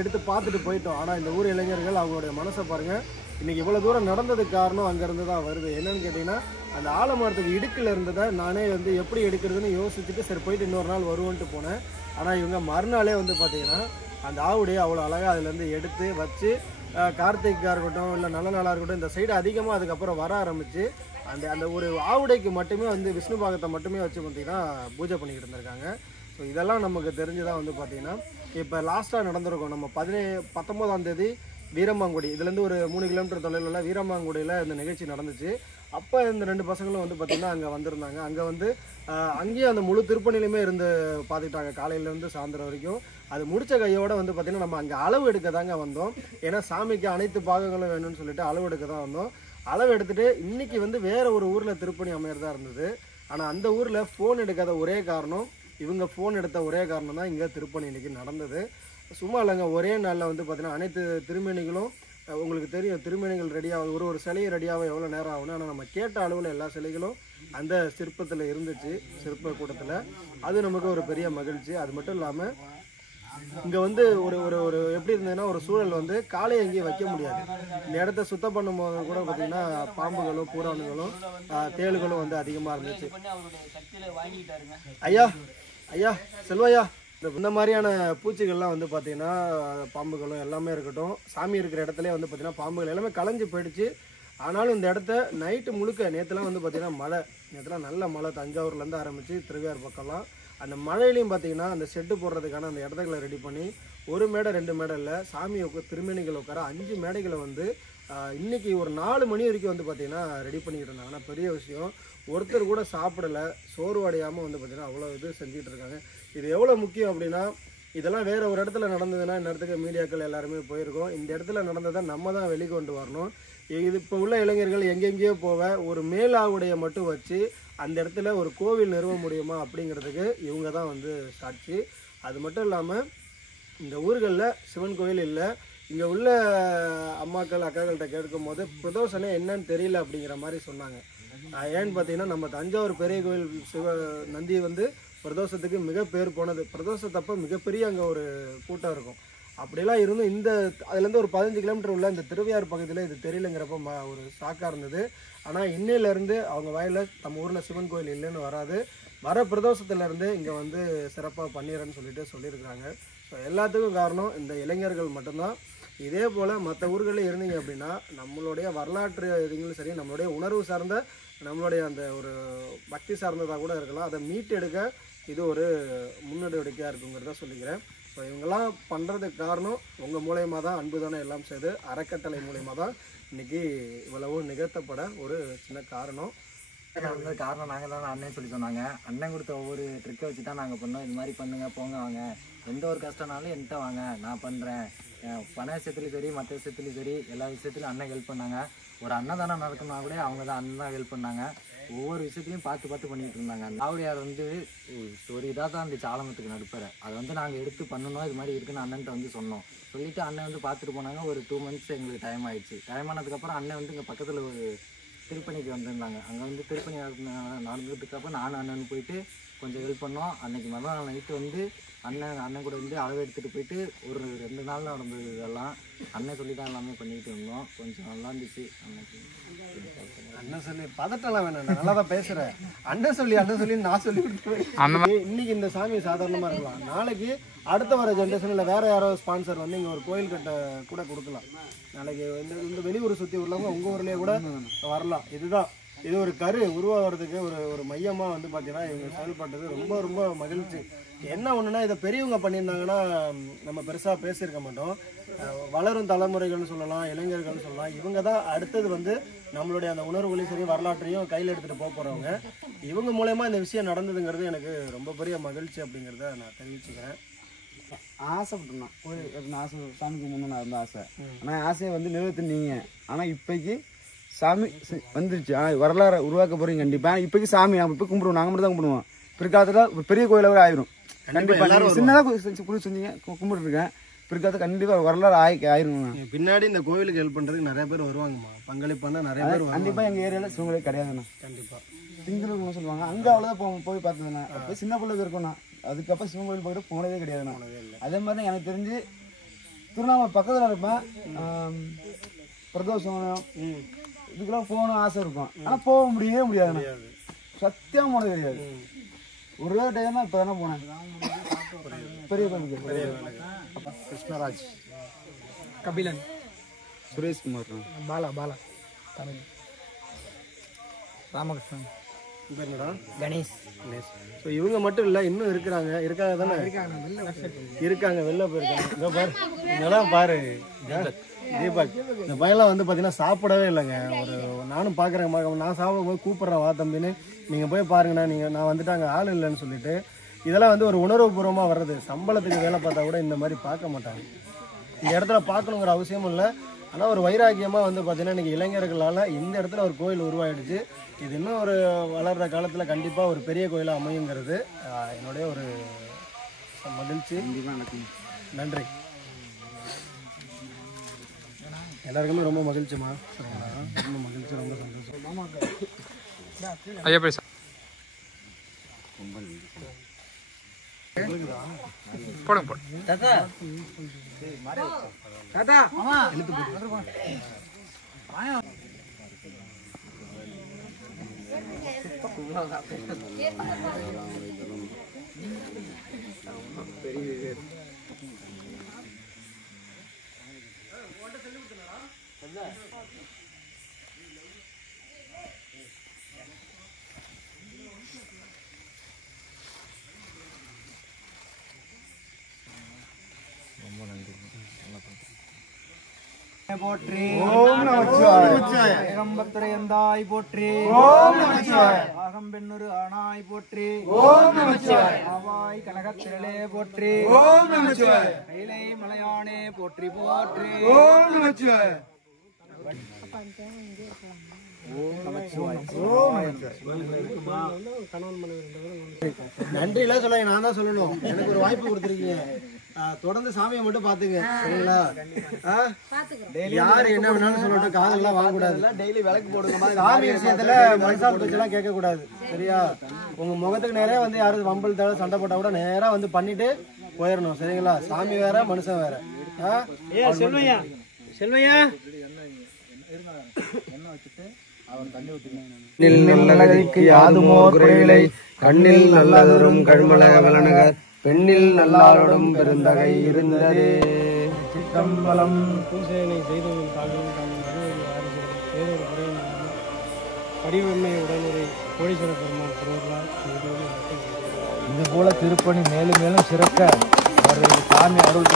எடுத்து பார்த்துட்டு போயிட்டோம். ஆனால் இந்த ஊர் இளைஞர்கள் அவங்களுடைய மனசை பாருங்கள். இன்றைக்கி இவ்வளோ தூரம் நடந்ததுக்கு காரணம் அங்கேருந்து தான் வருது. என்னென்னு கேட்டிங்கன்னா அந்த ஆலமரத்துக்கு இடுக்கில் இருந்ததை நானே வந்து எப்படி எடுக்கிறதுன்னு யோசிச்சுட்டு சரி போயிட்டு இன்னொரு நாள் வருவோன்ட்டு போனேன். ஆனால் இவங்க மறுநாளே வந்து பார்த்திங்கன்னா அந்த ஆவுடையை அவ்வளோ அழகாக அதுலேருந்து எடுத்து வச்சு கார்த்திகாக இருக்கட்டும் இல்லை நல்ல நாளாக இருக்கட்டும் இந்த சைடு அதிகமாக அதுக்கப்புறம் வர ஆரம்பித்து அந்த ஒரு ஆவுடைக்கு மட்டுமே வந்து விஷ்ணு பாகத்தை மட்டுமே வச்சு பார்த்திங்கன்னா பூஜை பண்ணிக்கிட்டு இருந்திருக்காங்க. ஸோ இதெல்லாம் நமக்கு தெரிஞ்சுதான் வந்து பார்த்திங்கன்னா இப்போ லாஸ்ட்டாக நடந்திருக்கோம். நம்ம 19ஆம் தேதி வீரமாங்குடி இதுலேருந்து ஒரு 3 கிலோமீட்டர் தொலைவில் உள்ள வீரமாங்குடியில் இந்த நிகழ்ச்சி நடந்துச்சு. அப்போ இந்த 2 பசங்களும் வந்து பார்த்திங்கன்னா அங்கே வந்திருந்தாங்க. அங்கே வந்து அங்கேயும் அந்த முழு திருப்பணிலையுமே இருந்து பார்த்துக்கிட்டாங்க காலையிலேருந்து சாயந்தரம் வரைக்கும். அது முடித்த கையோடு வந்து பார்த்திங்கன்னா நம்ம அங்கே அளவு எடுக்க தாங்க வந்தோம். ஏன்னா சாமிக்கு அனைத்து பாகங்களும் வேணும்னு சொல்லிட்டு அளவு எடுக்க தான் வந்தோம். அளவு எடுத்துகிட்டு இன்றைக்கி வந்து வேறு ஒரு ஊரில் திருப்பணி அமையறதா இருந்தது. ஆனால் அந்த ஊரில் ஃபோன் எடுக்காத ஒரே காரணம், இவங்க ஃபோன் எடுத்த ஒரே காரணம் தான் இங்கே திருப்பணி இன்றைக்கி நடந்தது. சும்மா இல்லைங்க, ஒரே நாளில் வந்து பார்த்திங்கன்னா அனைத்து திருமேனிகளும் உங்களுக்கு தெரியும், திருமேனிகள் ரெடியாக ஒரு சிலையை ரெடியாக எவ்வளோ நேரம் ஆகணும். ஆனால் நம்ம கேட்ட அளவில் எல்லா சிலைகளும் அந்த சிற்பத்தில் இருந்துச்சு, சிற்ப கூட்டத்தில். அது நமக்கு ஒரு பெரிய மகிழ்ச்சி. அது மட்டும் இல்லாமல் இங்கே வந்து ஒரு ஒரு ஒரு எப்படி இருந்ததுன்னா ஒரு சூழல் வந்து காலையை எங்கேயும் வைக்க முடியாது. இந்த இடத்த சுத்தம் பண்ணும்போது கூட பார்த்திங்கன்னா பாம்புகளும் பூரானுகளும் தேளுகளும் வந்து அதிகமாக இருந்துச்சு. ஐயா ஐயா செல்வையா, இந்த மாதிரியான பூச்சிகள்லாம் வந்து பார்த்திங்கன்னா பாம்புகளும் எல்லாமே இருக்கட்டும், சாமி இருக்கிற இடத்துல வந்து பார்த்திங்கன்னா பாம்புகள் எல்லாமே கலைஞ்சு போயிடுச்சு. ஆனாலும் இந்த இடத்த நைட்டு முழுக்க நேற்றுலாம் வந்து பார்த்திங்கன்னா மழை, நேற்றுலாம் நல்ல மழை, தஞ்சாவூர்லேருந்து ஆரம்பித்து திருவையார் பக்கம்லாம். அந்த மழையிலையும் பார்த்திங்கன்னா அந்த ஷெட்டு போடுறதுக்கான அந்த இடத்துக்களை ரெடி பண்ணி ஒரு மேடை 2 மேடை இல்லை, சாமியை திருமேனிகள் உட்கார 5 மேடைகளை வந்து இன்றைக்கி ஒரு 4 மணி வரைக்கும் வந்து பார்த்திங்கன்னா ரெடி பண்ணிக்கிட்டு இருந்தாங்கன்னா பெரிய விஷயம். ஒருத்தர் கூட சாப்பிடலை, சோர்வு அடையாமல் வந்து பார்த்திங்கன்னா அவ்வளோ இது செஞ்சுக்கிட்டு இருக்காங்க. இது எவ்வளோ முக்கியம் அப்படின்னா, இதெல்லாம் வேறு ஒரு இடத்துல நடந்ததுன்னா இந்த இடத்துக்கு மீடியாக்கள் எல்லாருமே போயிருக்கோம். இந்த இடத்துல நடந்ததை நம்ம தான் வெளிக்கொண்டு வரணும். இது இப்போ உள்ள இளைஞர்கள் எங்கெங்கேயோ போக ஒரு மேலாவுடைய மட்டும் வச்சு அந்த இடத்துல ஒரு கோவில் நிறுவ முடியுமா அப்படிங்கிறதுக்கு இவங்க தான் வந்து சாட்சி. அது மட்டும் இல்லாமல் இந்த ஊர்களில் சிவன் கோயில் இல்லை. இங்கே உள்ள அம்மாக்கள் அக்காக்கள்கிட்ட கேட்கும் போது பிரதோஷனே என்னன்னு தெரியல அப்படிங்கிற மாதிரி சொன்னாங்க. ஏன்னு பார்த்தீங்கன்னா நம்ம தஞ்சாவூர் பெரிய கோயில் நந்தி வந்து பிரதோஷத்துக்கு மிக பேர் போனது. பிரதோஷத்தப்போ மிகப்பெரிய அங்கே ஒரு கூட்டம் இருக்கும். அப்படியெல்லாம் இருந்தும் இந்த அதுலேருந்து ஒரு 15 கிலோமீட்டர் உள்ள இந்த திருவையார் பக்கத்தில் இது தெரியலங்கிறப்ப ஒரு ஷாக்காக இருந்தது. ஆனால் இன்னையிலேருந்து அவங்க வாயில் நம்ம ஊரில் சிவன் கோயில் இல்லைன்னு வராது, வர பிரதோஷத்துலேருந்து இங்கே வந்து சிறப்பாக பண்ணிடுறேன்னு சொல்லியிருக்கிறாங்க. ஸோ எல்லாத்துக்கும் காரணம் இந்த இளைஞர்கள் மட்டும்தான். இதே போல் மற்ற ஊர்களில் இருந்தீங்க அப்படின்னா நம்மளுடைய வரலாற்று இதுங்களும் சரி, நம்மளுடைய உணர்வு சார்ந்த நம்மளுடைய அந்த ஒரு பக்தி சார்ந்ததாக கூட இருக்கலாம், அதை மீட்டெடுக்க இது ஒரு முன்னெடுவடிக்கையாக இருக்குங்கிறத சொல்லிக்கிறேன். ஸோ இவங்கெல்லாம் பண்ணுறதுக்கு காரணம் உங்கள் மூலயமா தான், அன்பு தானே எல்லாம் செய்து அறக்கட்டளை மூலயமா தான் இன்றைக்கி இவ்வளவும் நிகழ்த்தப்பட ஒரு சின்ன காரணம். காரணம் நாங்கள் தான் அண்ணன் சொல்லி சொன்னாங்க. அண்ணன் கொடுத்த ஒவ்வொரு ட்ரிக்கை வச்சு தான் நாங்கள் பண்ணோம். இது மாதிரி பண்ணுங்க, போங்க, வாங்க, எந்த ஒரு கஷ்டம்னாலும் என்கிட்ட வாங்க, நான் பண்ணுறேன். பண விஷயத்துலையும் சரி, மற்ற விஷயத்துலையும் சரி, எல்லா விஷயத்துலையும் அண்ணன் ஹெல்ப் பண்ணாங்க. ஒரு அன்னதானம் நடக்கணும்னா கூட அவங்க தான் அண்ணன் தான் ஹெல்ப் பண்ணாங்க. ஒவ்வொரு விஷயத்தையும் பார்த்து பண்ணிகிட்டு இருந்தாங்க. ஆவுடையார் வந்து ஒரு இதாக தான் இருந்துச்சு ஆலமரத்துக்கு நடுப்பற. அதை வந்து நாங்கள் எடுத்து பண்ணணும், இது மாதிரி இருக்குன்னு அண்ணன்ட்ட வந்து சொன்னோம். சொல்லிவிட்டு அண்ணன் வந்து பார்த்துட்டு போனாங்க. ஒரு 2 months எங்களுக்கு டைம் ஆகிடுச்சு. டைம் ஆனதுக்கப்புறம் அண்ணன் வந்து இங்கே பக்கத்தில் ஒரு திருப்பணிக்கு வந்திருந்தாங்க. அங்கே வந்து திருப்பணி நடந்ததுக்கப்புறம் நானும் அண்ணன் போயிட்டு கொஞ்சம் ஹெல்ப் பண்ணோம். அன்றைக்கி மறுநாள் நைட்டு வந்து அண்ணன் கூட வந்து அளவு எடுத்துகிட்டு போயிட்டு ஒரு 2 நாள் நடந்தது. இதெல்லாம் அண்ணன் சொல்லி தான் எல்லாமே பண்ணிக்கிட்டு இருந்தோம். கொஞ்சம் நல்லா இருந்துச்சு. அண்ணன் சொல்லி பதட்டெல்லாம் வேணாம், நல்லா தான் பேசுகிறேன். அண்ணன் சொல்லி நான் சொல்லி கொடுத்துருவேன். இன்னைக்கு இந்த சாமி சாதாரணமாக இருக்கலாம், நாளைக்கு அடுத்த வர ஜென்ரேஷனில் வேறு யாரோ ஸ்பான்சர் வந்து இங்கே ஒரு கோயில் கட்ட கூட கொடுக்கலாம். நாளைக்கு இந்த வெளியூர் சுற்றி உள்ளவங்க உங்கள் ஊர்லேயே கூட வரலாம். இது ஒரு கரு உருவாகிறதுக்கு ஒரு மையமாக வந்து பார்த்தீங்கன்னா இவங்க செயல்பட்டது ரொம்ப ரொம்ப மகிழ்ச்சி. என்ன ஒன்றுனா இதை பெரியவங்க பண்ணியிருந்தாங்கன்னா நம்ம பெருசாக பேசியிருக்க மாட்டோம். வளரும் தலைமுறைகள்னு சொல்லலாம், இளைஞர்கள்னு சொல்லலாம். இவங்க தான் அடுத்தது வந்து நம்மளுடைய அந்த உணர்வுகளையும் சரி வரலாற்றையும் கையில் எடுத்துகிட்டு போகிறவங்க. இவங்க மூலயமா இந்த விஷயம் நடந்ததுங்கிறது எனக்கு ரொம்ப பெரிய மகிழ்ச்சி அப்படிங்கிறத நான் தெரிவிச்சுக்கிறேன். ஆசைப்பட்டேன் கோயில் ஆசை, சாமிக்கு முன்னே இருந்த ஆசை. ஆனால் ஆசையை வந்து நிறைவேற்றினீங்க. ஆனால் இப்போக்கி சாமி வந்துருச்சு. ஆனால் வரலாறு உருவாக்க போகிறீங்க கண்டிப்பாக. இப்போக்கி சாமி நம்ம இப்போ கும்பிடுவோம், நாங்கள் மட்டும் தான் கும்பிடுவோம். பிற்காலத்தில் ஒரு பெரிய கோயிலாகவே ஆயிரும் கண்டிப்பாக. சின்னதாக குறி செஞ்சீங்க கும்பிட்டுருக்கேன். பிற்காலத்தில் கண்டிப்பாக வரலாறு ஆயிரும். பின்னாடி இந்த கோவிலுக்கு ஹெல்ப் பண்ணுறதுக்கு நிறைய பேர் வருவாங்கம்மா, பங்களிப்பான நிறைய பேர் கண்டிப்பாக. எங்கள் ஏரியாவில் சிவங்களே கிடையாதுண்ணா. கண்டிப்பாக திங்களுக்குன்னு சொல்லுவாங்க, அங்கே அவ்வளோதான் போய் பார்த்ததுண்ணா. அப்போ சின்ன பிள்ளைக்கு இருக்கும்ண்ணா. அதுக்கப்புறம் சிவன் கோயில் போய்ட்டு போனதே கிடையாதுண்ணா. அதே மாதிரி தான் எனக்கு தெரிஞ்சு திருவண்ணாமலை பக்கத்தில் இருப்பேன். பிரதோஷம் இதுக்கெல்லாம் போகணும் ஆசை இருக்கும். ஆனால் போக முடியாதுண்ணா. சத்தியம் போனது கிடையாது. ஒரே டைம் தான் இப்போ தானே போனேன் பெரிய கோயிலுக்கு. கிருஷ்ணராஜ், கபிலன், சுரேஷ்குமார், பாலா தமிழ், ராமகிருஷ்ணன், கணேஷ். ஸோ இவங்க மட்டும் இல்லை, இன்னும் இருக்காங்க தானே இருக்காங்க, வெளில போயிருக்காங்க. இங்கே பாரு, இங்கெல்லாம் பாரு, தீபக். இந்த பையெல்லாம் வந்து பார்த்தீங்கன்னா சாப்பிடவே இல்லைங்க. நானும் பார்க்குறேன், நான் சாப்பிடும்போது கூப்பிட்றேன் வா தம்பின்னு, நீங்கள் போய் பாருங்கண்ணா, நான் வந்துட்டாங்க ஆள் இல்லைன்னு சொல்லிட்டு. இதெல்லாம் வந்து ஒரு உணர்வுபூர்வமாக வர்றது. சம்பளத்துக்கு வேலை பார்த்தா கூட இந்த மாதிரி பார்க்க மாட்டாங்க. இந்த இடத்துல பார்க்கணுங்கிற அவசியமும் இல்லை. ஆனால் ஒரு வைராக்கியமாக வந்து பார்த்தீங்கன்னா இன்றைக்கி இளைஞர்களால் இந்த இடத்துல ஒரு கோயில் உருவாயிடுச்சு. இது இன்னும் ஒரு வளர்கிற காலத்தில் கண்டிப்பாக ஒரு பெரிய கோயிலாக அமையுங்கிறது என்னுடைய ஒரு மகிழ்ச்சி. நன்றி. எல்லாருக்குமே ரொம்ப மகிழ்ச்சிமா. ரொம்ப மகிழ்ச்சி, ரொம்ப சந்தோஷம். ஐயா பேச போடுங்க போடுங்க. போற்றி. ஓம் நமச்சிவாய. ஏகம்பத்துரையந்தாய் போற்றி. ஓம் நமச்சிவாய. ஆகம்பெண்ணொரு ஆனாய் போற்றி. ஓம் நமச்சிவாய. ஆவாய் கனகத்திரளே போற்றி. ஓம் நமச்சிவாய. கைலை மலையானே போற்றி போற்றி. ஓம் நமச்சிவாய. நன்றிலாம் சொல்ல நான் தான் சொல்லணும். எனக்கு ஒரு வாய்ப்பு கொடுத்துருக்கீங்க. தொடர்ந்து சாமியை மட்டும் பாத்துங்க சரிங்களா? யாரு என்ன வேணாலும் சொல்லட்டும், காதெல்லாம் வாங்கக்கூடாது. டெய்லி விளக்கு போடுங்க. சாமி விஷயத்துல மனசால் பேச்செல்லாம் கேட்க கூடாது சரியா? உங்க முகத்துக்கு நேரே வந்து யாரும் வம்பல் தேவை சண்டை போட்டா கூட நேரா வந்து பண்ணிட்டு போயிடணும் சரிங்களா? சாமி வேற மனுஷன் வேற. செல்வையா செல்வையா யாதுமோர் குறைகளை கண்ணில் நல்லதொரும் கழுமலக வளனகர் பெண்ணில் நல்லாரோடும் பெருந்தகை இருந்ததே. சிற்றம்பலம். பூசையினை செய்தவர்கள் படிவெம்மை உடனுரை கோடீஸ்வர பெருமாள் திருவள்ளார் இது போல திருப்பணி மேலும் மேலும் சிறக்க அவர்கள் சாமி அருள்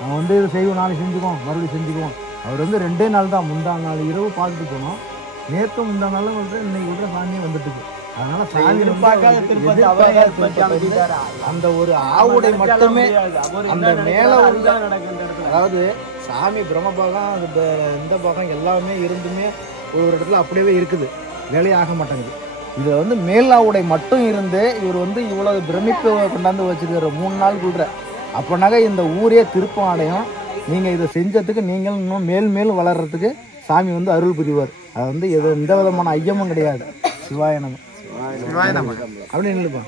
நம்ம வந்து இது செய்வோம், நாளைக்கு செஞ்சுக்குவோம், மறுபடியும் செஞ்சுக்குவோம். அவர் வந்து 2 நாள் தான், முந்தா நாள் இரவு பார்த்துட்டு போனோம். நேற்று முந்தா நாளும் வந்து இன்னைக்கு விடுற சாமியே வந்துட்டு. அதனால சாமி அந்த ஒரு ஆவுடை மட்டுமே அந்த மேல அதாவது சாமி பிரம்மபாகம் இந்த பாகம் எல்லாமே இருந்துமே ஒரு இடத்துல அப்படியே இருக்குது, வேலையாக மாட்டேங்குது. இது வந்து மேலாவுடை மட்டும் இருந்து இவர் வந்து இவ்வளவு பிரமிப்பு கொண்டாந்து வச்சிருக்கிற 3 நாளுக்குள்ள. அப்போனாக்க இந்த ஊரே திருப்பம் அடையும். நீங்கள் இதை செஞ்சதுக்கு நீங்கள் இன்னும் மேலும் வளர்கிறதுக்கு சாமி வந்து அருள் புரிவார். அது வந்து எந்த விதமான ஐயமும் கிடையாது. சிவாய நம. சிவாய நம அப்படின்னு இல்லைப்பா.